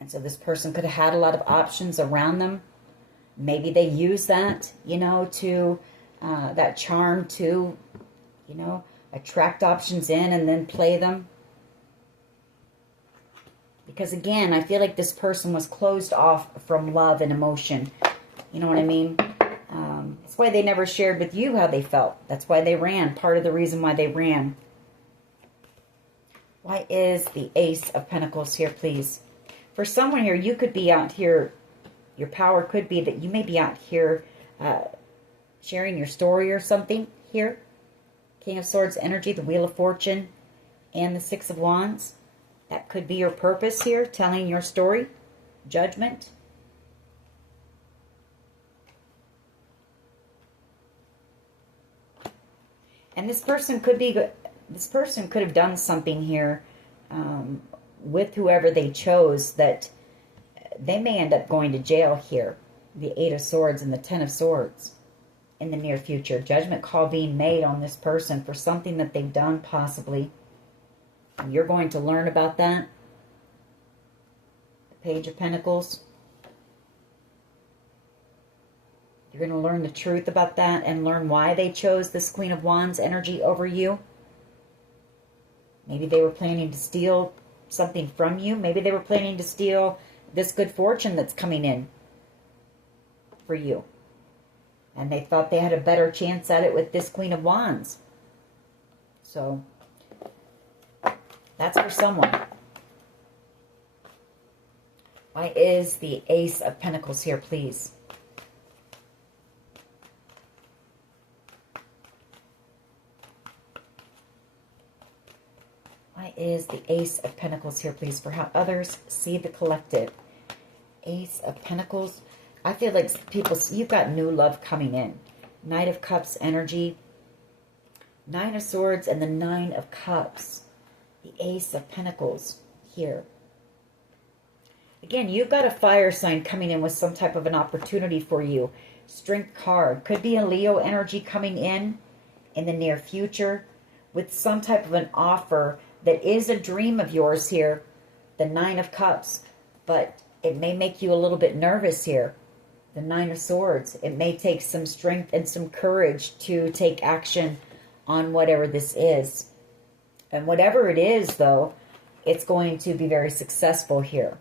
And so this person could have had a lot of options around them. Maybe they use that, you know, to, that charm to, you know, attract options in and then play them. Because again, I feel like this person was closed off from love and emotion. You know what I mean? That's why they never shared with you how they felt. That's why they ran. Part of the reason why they ran. Why is the Ace of Pentacles here, please? For someone here, you could be out here. Your power could be that you may be out here sharing your story or something here. King of Swords energy, the Wheel of Fortune, and the Six of Wands. That could be your purpose here, telling your story. Judgment. And this person could have done something here with whoever they chose that they may end up going to jail here. The Eight of Swords and the Ten of Swords in the near future. Judgment call being made on this person for something that they've done possibly. And you're going to learn about that. The Page of Pentacles. You're going to learn the truth about that and learn why they chose this Queen of Wands energy over you. Maybe they were planning to steal something from you. Maybe they were planning to steal this good fortune that's coming in for you. And they thought they had a better chance at it with this Queen of Wands. So that's for someone. Why is the Ace of Pentacles here, please? Why is the Ace of Pentacles here, please? For how others see the collective. Ace of Pentacles. I feel like people, you've got new love coming in. Knight of Cups energy. Nine of Swords and the Nine of Cups. The Ace of Pentacles here. Again, you've got a fire sign coming in with some type of an opportunity for you. Strength card. Could be a Leo energy coming in the near future with some type of an offer that is a dream of yours here. The Nine of Cups. But it may make you a little bit nervous here. The Nine of Swords. It may take some strength and some courage to take action on whatever this is. And whatever it is, though, it's going to be very successful here.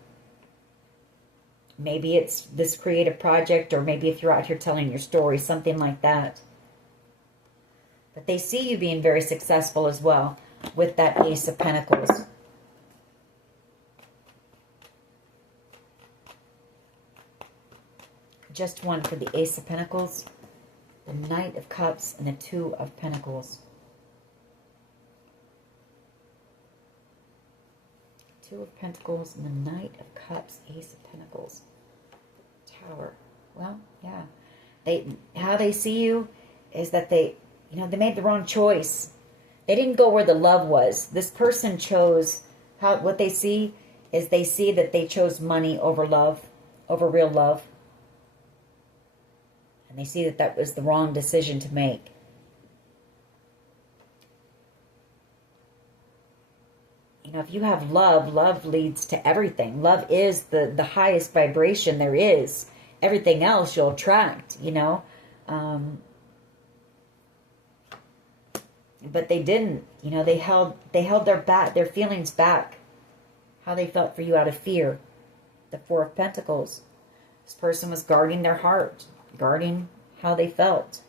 Maybe it's this creative project, or maybe if you're out here telling your story, something like that. But they see you being very successful as well with that Ace of Pentacles. Just one for the Ace of Pentacles, the Knight of Cups, and the Two of Pentacles. Two of Pentacles and the Knight of Cups, Ace of Pentacles, Tower. Well, yeah. How they see you is that they made the wrong choice. They didn't go where the love was. This person chose, what they see is they see that they chose money over love, over real love. And they see that that was the wrong decision to make. You know, if you have love, love leads to everything. Love is the highest vibration there is. Everything else you'll attract, you know. But they didn't. You know, they held their feelings back. How they felt for you out of fear. The Four of Pentacles. This person was guarding their heart. Guarding how they felt.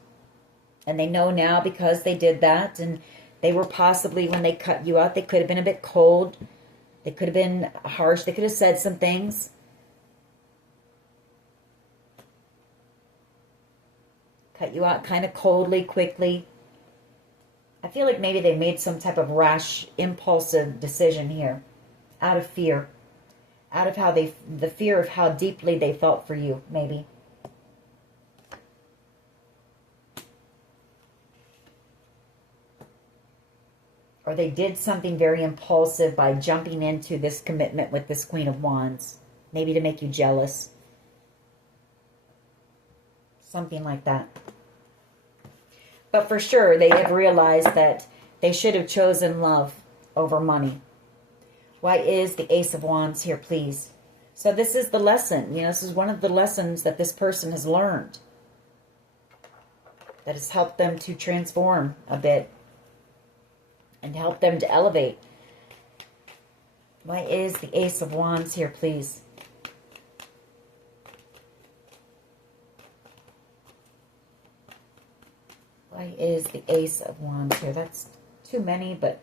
And they know now because they did that, and they were possibly, when they cut you out, they could have been a bit cold. They could have been harsh. They could have said some things. Cut you out kind of coldly, quickly. I feel like maybe they made some type of rash, impulsive decision here. Out of fear. Out of the fear of how deeply they felt for you, maybe. Or they did something very impulsive by jumping into this commitment with this Queen of Wands. Maybe to make you jealous. Something like that. But for sure, they have realized that they should have chosen love over money. Why is the Ace of Wands here, please? So this is the lesson. You know, this is one of the lessons that this person has learned. That has helped them to transform a bit. And help them to elevate. Why is the Ace of Wands here, please? Why is the Ace of Wands here? That's too many, but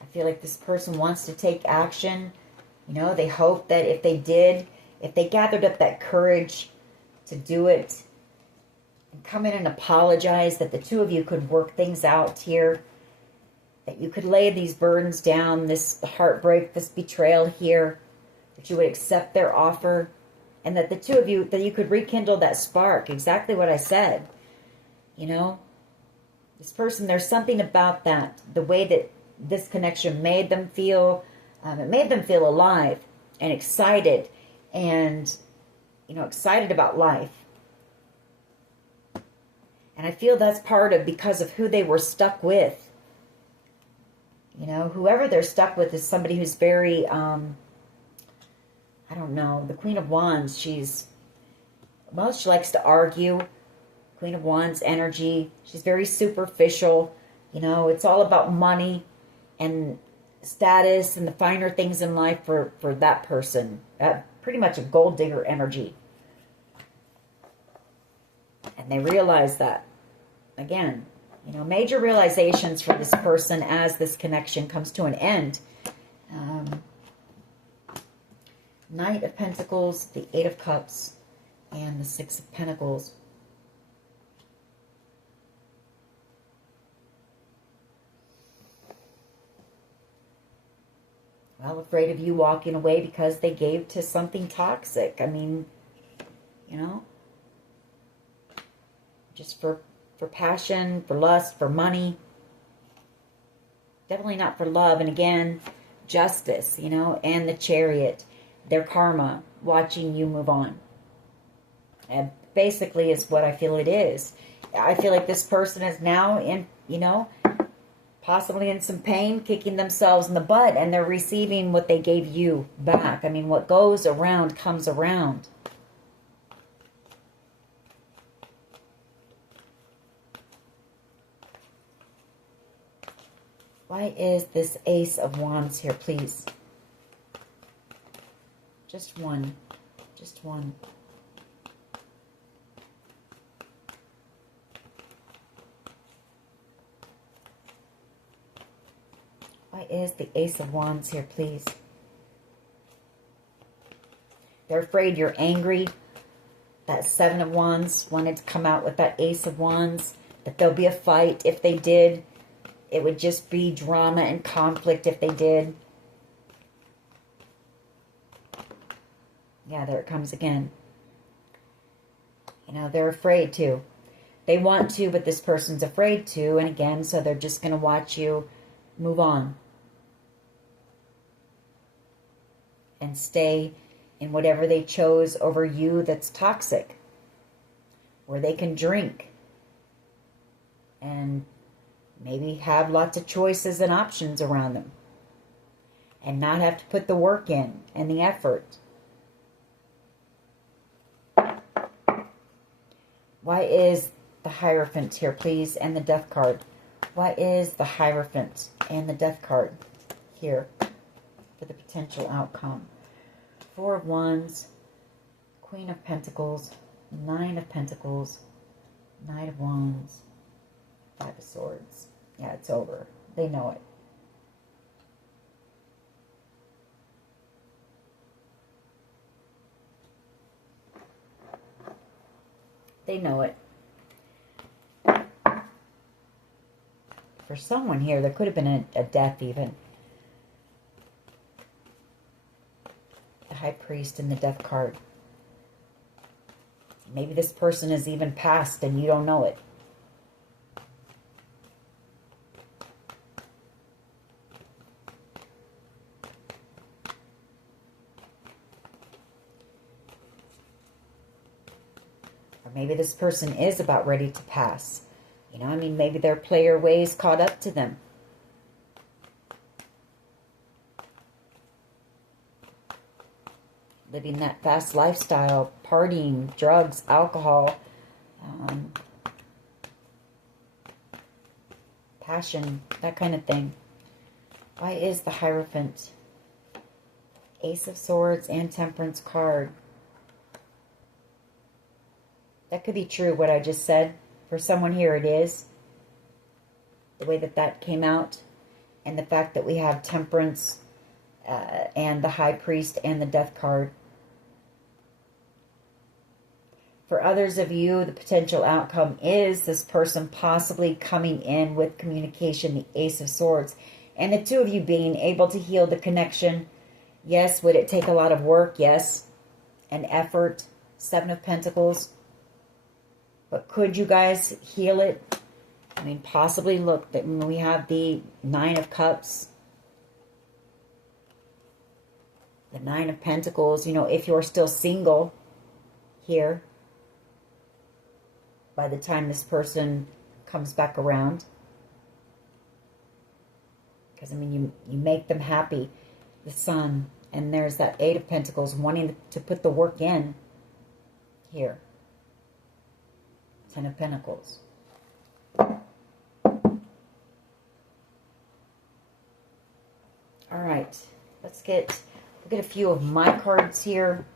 I feel like this person wants to take action. You know, they hope that if they did, if they gathered up that courage to do it, come in and apologize, that the two of you could work things out here, that you could lay these burdens down, this heartbreak, this betrayal here, that you would accept their offer, and that the two of you, that you could rekindle that spark, exactly what I said. You know, this person, there's something about that, the way that this connection made them feel, it made them feel alive and excited, and, you know, excited about life. And I feel that's part of, because of who they were stuck with. You know, whoever they're stuck with is somebody who's very, I don't know, the Queen of Wands, she's, well, she likes to argue. Queen of Wands energy. She's very superficial. You know, it's all about money and status and the finer things in life for that person. Pretty much a gold digger energy. And they realize that. Again, you know, major realizations for this person as this connection comes to an end. Knight of Pentacles, the Eight of Cups, and the Six of Pentacles. Well, afraid of you walking away because they gave to something toxic. I mean, you know, just for passion, for lust, for money. Definitely not for love. And again, justice, you know, and the Chariot, their karma, watching you move on. And basically is what I feel it is. I feel like this person is now in, you know, possibly in some pain, kicking themselves in the butt, and they're receiving what they gave you back. I mean, what goes around comes around. Why is this Ace of Wands here, please? Just one. Just one. Why is the Ace of Wands here, please? They're afraid you're angry. That Seven of Wands wanted to come out with that Ace of Wands. That there'll be a fight if they did. It would just be drama and conflict if they did. Yeah, there it comes again. You know, they're afraid to. They want to, but this person's afraid to. And again, so they're just going to watch you move on. And stay in whatever they chose over you that's toxic. Where they can drink. And maybe have lots of choices and options around them. And not have to put the work in and the effort. Why is the Hierophant here, please, and the Death card? Why is the Hierophant and the Death card here for the potential outcome? Four of Wands, Queen of Pentacles, Nine of Pentacles, Knight of Wands, Five of Swords. Yeah, it's over. They know it. They know it. For someone here, there could have been a death even. The High Priest and the Death card. Maybe this person is even passed and you don't know it. Or maybe this person is about ready to pass. You know, I mean, maybe their player ways caught up to them. Living that fast lifestyle, partying, drugs, alcohol, passion, that kind of thing. Why is the Hierophant? Ace of Swords and Temperance card. That could be true, what I just said. For someone here, it is. The way that that came out. And the fact that we have Temperance and the High Priest and the Death card. For others of you, the potential outcome is this person possibly coming in with communication, the Ace of Swords. And the two of you being able to heal the connection. Yes, would it take a lot of work? Yes. And effort. Seven of Pentacles. But could you guys heal it? I mean, possibly. Look, that when we have the Nine of Cups. The Nine of Pentacles. You know, if you're still single here. By the time this person comes back around. Because, I mean, you make them happy. The Sun. And there's that Eight of Pentacles wanting to put the work in here. Ten of Pentacles. All right. Let's get a few of my cards here.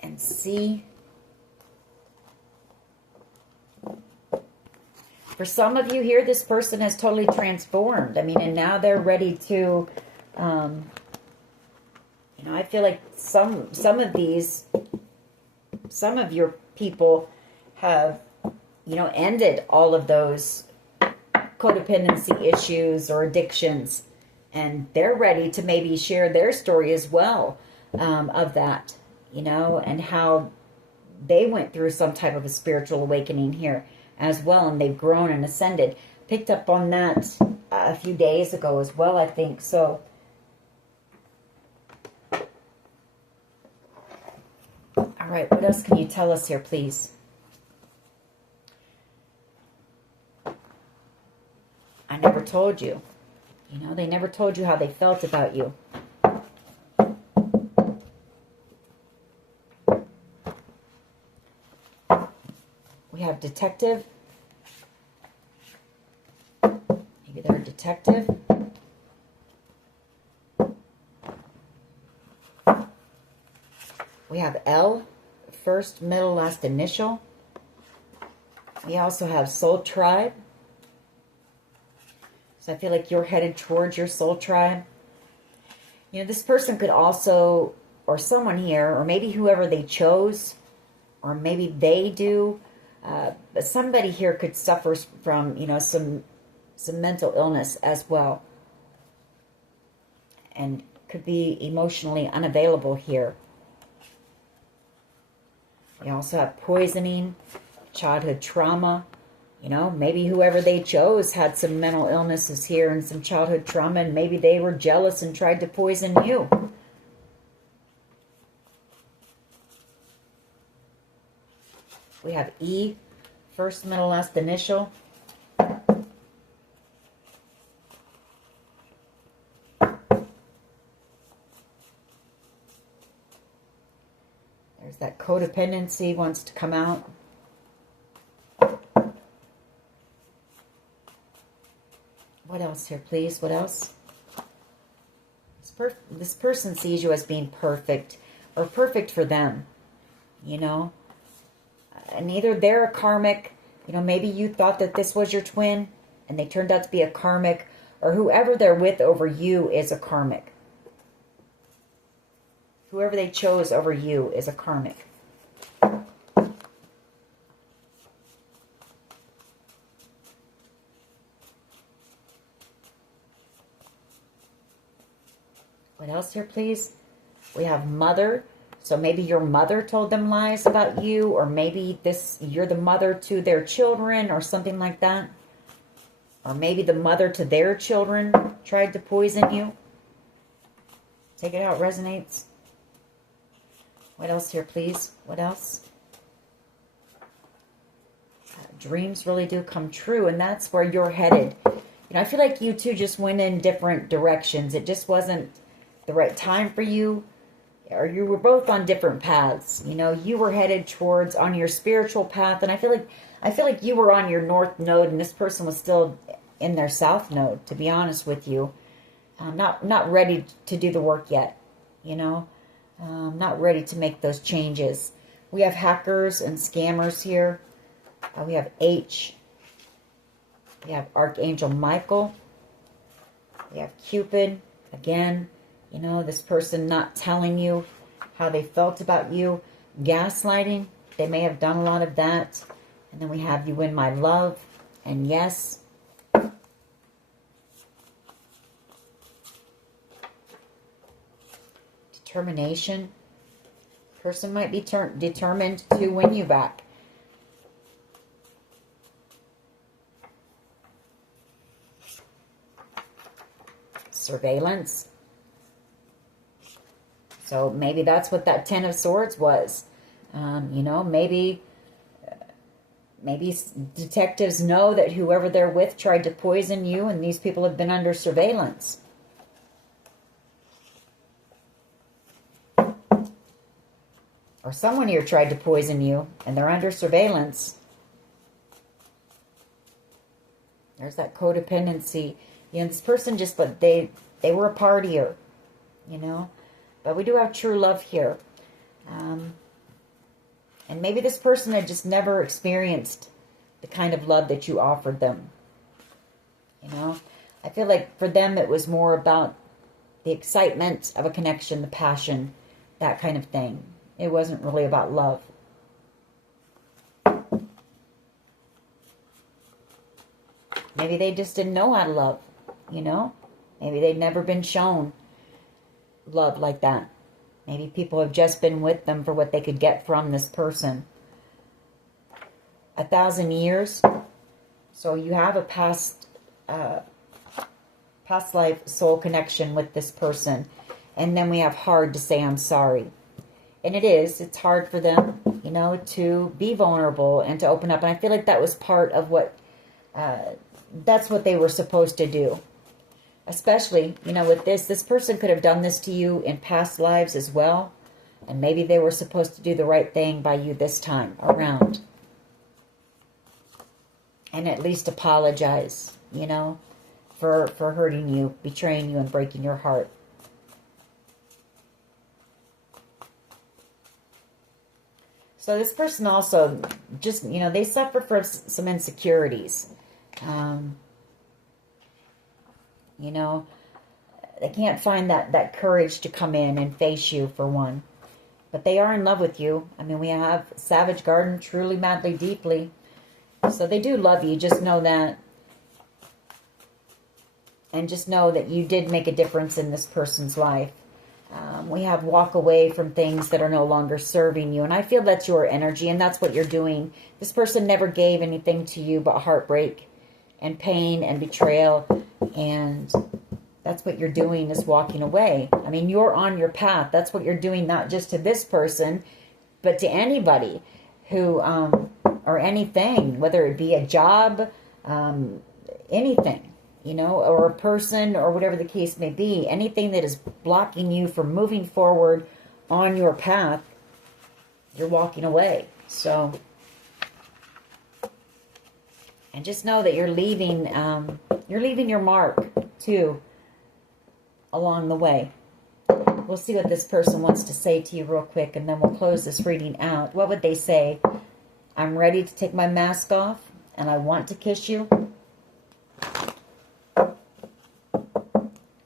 And see. For some of you here, this person has totally transformed. I mean, and now they're ready to, you know, I feel like some of your people have, you know, ended all of those codependency issues or addictions. And they're ready to maybe share their story as well of that, you know, and how they went through some type of a spiritual awakening here as well, and they've grown and ascended. Picked up on that a few days ago as well, I think. So, all right, what else can you tell us here, please? I never told you. You know, they never told you how they felt about you. We have Detective. Maybe they're a detective. We have L, first, middle, last initial. We also have Soul Tribe. So I feel like you're headed towards your soul tribe. You know, this person could also, or someone here, or maybe whoever they chose, or maybe they do, but somebody here could suffer from, you know, some mental illness as well. And could be emotionally unavailable here. We also have poisoning, childhood trauma. You know, maybe whoever they chose had some mental illnesses here and some childhood trauma, and maybe they were jealous and tried to poison you. We have E, first, middle, last initial. There's that codependency wants to come out. What else here, please? What else? This person sees you as being perfect, or perfect for them, you know. And either they're a karmic, You know, maybe you thought that this was your twin and they turned out to be a karmic, or whoever they're with over you is a karmic. Whoever they chose over you is a karmic. What else here, please? We have mother. So maybe your mother told them lies about you, or maybe you're the mother to their children or something like that. Or maybe the mother to their children tried to poison you. Take it out, resonates. What else here, please? What else? Dreams really do come true, and that's where you're headed. You know, I feel like you two just went in different directions. It just wasn't the right time for you, or you were both on different paths. You know, you were headed towards on your spiritual path, and I feel like you were on your north node, and this person was still in their south node. To be honest with you, not ready to do the work yet. You know, not ready to make those changes. We have hackers and scammers here. We have H. We have Archangel Michael. We have Cupid again. You know, this person not telling you how they felt about you. Gaslighting. They may have done a lot of that. And then we have You In My Love. And yes. Determination. Person might be determined to win you back. Surveillance. So maybe that's what that Ten of Swords was. You know, maybe detectives know that whoever they're with tried to poison you, and these people have been under surveillance. Or someone here tried to poison you, and they're under surveillance. There's that codependency. You know, this person just, but they were a partier, you know. But we do have true love here. And maybe this person had just never experienced the kind of love that you offered them. You know, I feel like for them it was more about the excitement of a connection, the passion, that kind of thing. It wasn't really about love. Maybe they just didn't know how to love, you know. Maybe they'd never been shown love like that. Maybe people have just been with them for what they could get from this person. 1,000 years. So you have a past life soul connection with this person. And then we have hard to say I'm sorry. And it's hard for them, you know, to be vulnerable and to open up. And I feel like that was part of what, that's what they were supposed to do. Especially, you know, with this person could have done this to you in past lives as well. And maybe they were supposed to do the right thing by you this time around. And at least apologize, you know, for hurting you, betraying you, and breaking your heart. So this person also just, you know, they suffer from some insecurities. You know, they can't find that courage to come in and face you, for one. But they are in love with you. I mean, we have Savage Garden, truly, madly, deeply. So they do love you. Just know that. And just know that you did make a difference in this person's life. We have walk away from things that are no longer serving you. And I feel that's your energy, and that's what you're doing. This person never gave anything to you but heartbreak and pain and betrayal. And that's what you're doing, is walking away. I mean, you're on your path. That's what you're doing, not just to this person, but to anybody who, or anything, whether it be a job, anything. You know, or a person, or whatever the case may be. Anything that is blocking you from moving forward on your path, you're walking away. So, and just know that you're leaving your mark, too, along the way. We'll see what this person wants to say to you real quick, and then we'll close this reading out. What would they say? I'm ready to take my mask off. and I want to kiss you.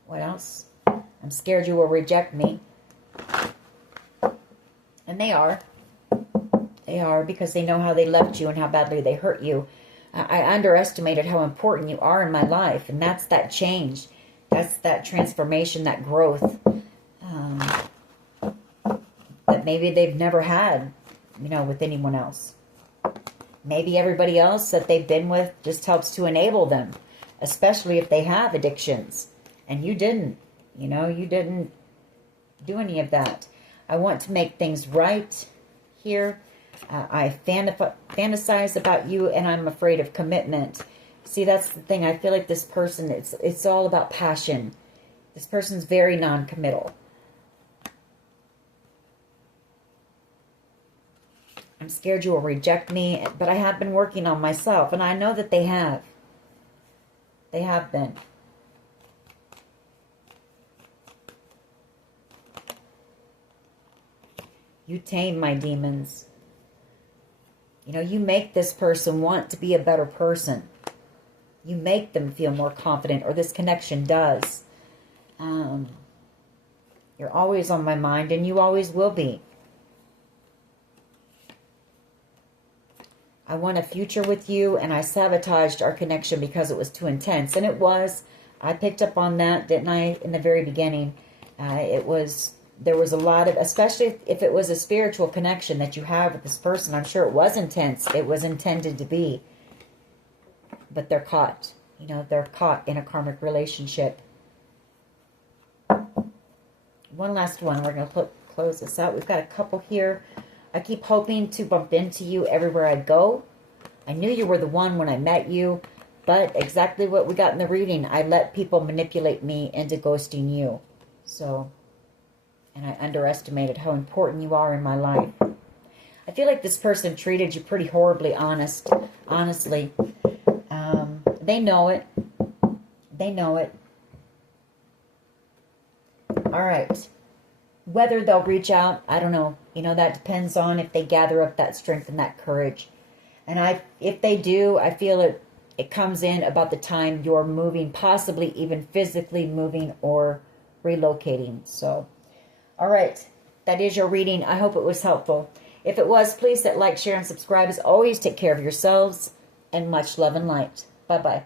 What else? I'm scared you will reject me. And they are. They are, because they know how they left you and how badly they hurt you. I underestimated how important you are in my life. And that's that change. That's that transformation, that growth. That maybe they've never had, you know, with anyone else. Maybe everybody else that they've been with just helps to enable them. Especially if they have addictions. And you didn't. You know, you didn't do any of that. I want to make things right here. I fantasize about you, and I'm afraid of commitment. See, that's the thing. I feel like this person, it's all about passion. This person's very non-committal. I'm scared you will reject me, but I have been working on myself, and I know that they have. They have been. You tame my demons. You know, you make this person want to be a better person. You make them feel more confident, or this connection does. You're always on my mind, and you always will be. I want a future with you, and I sabotaged our connection because it was too intense. And it was. I picked up on that, didn't I, in the very beginning? There was a lot of, especially if it was a spiritual connection that you have with this person, I'm sure it was intense. It was intended to be. But they're caught. You know, they're caught in a karmic relationship. One last one. We're going to close this out. We've got a couple here. I keep hoping to bump into you everywhere I go. I knew you were the one when I met you. But exactly what we got in the reading. I let people manipulate me into ghosting you. So... and I underestimated how important you are in my life. I feel like this person treated you pretty horribly, honestly. They know it. They know it. All right. Whether they'll reach out, I don't know. You know, that depends on if they gather up that strength and that courage. And if they do, I feel it comes in about the time you're moving, possibly even physically moving or relocating. So... all right, that is your reading. I hope it was helpful. If it was, please hit like, share, and subscribe. As always, take care of yourselves, and much love and light. Bye-bye.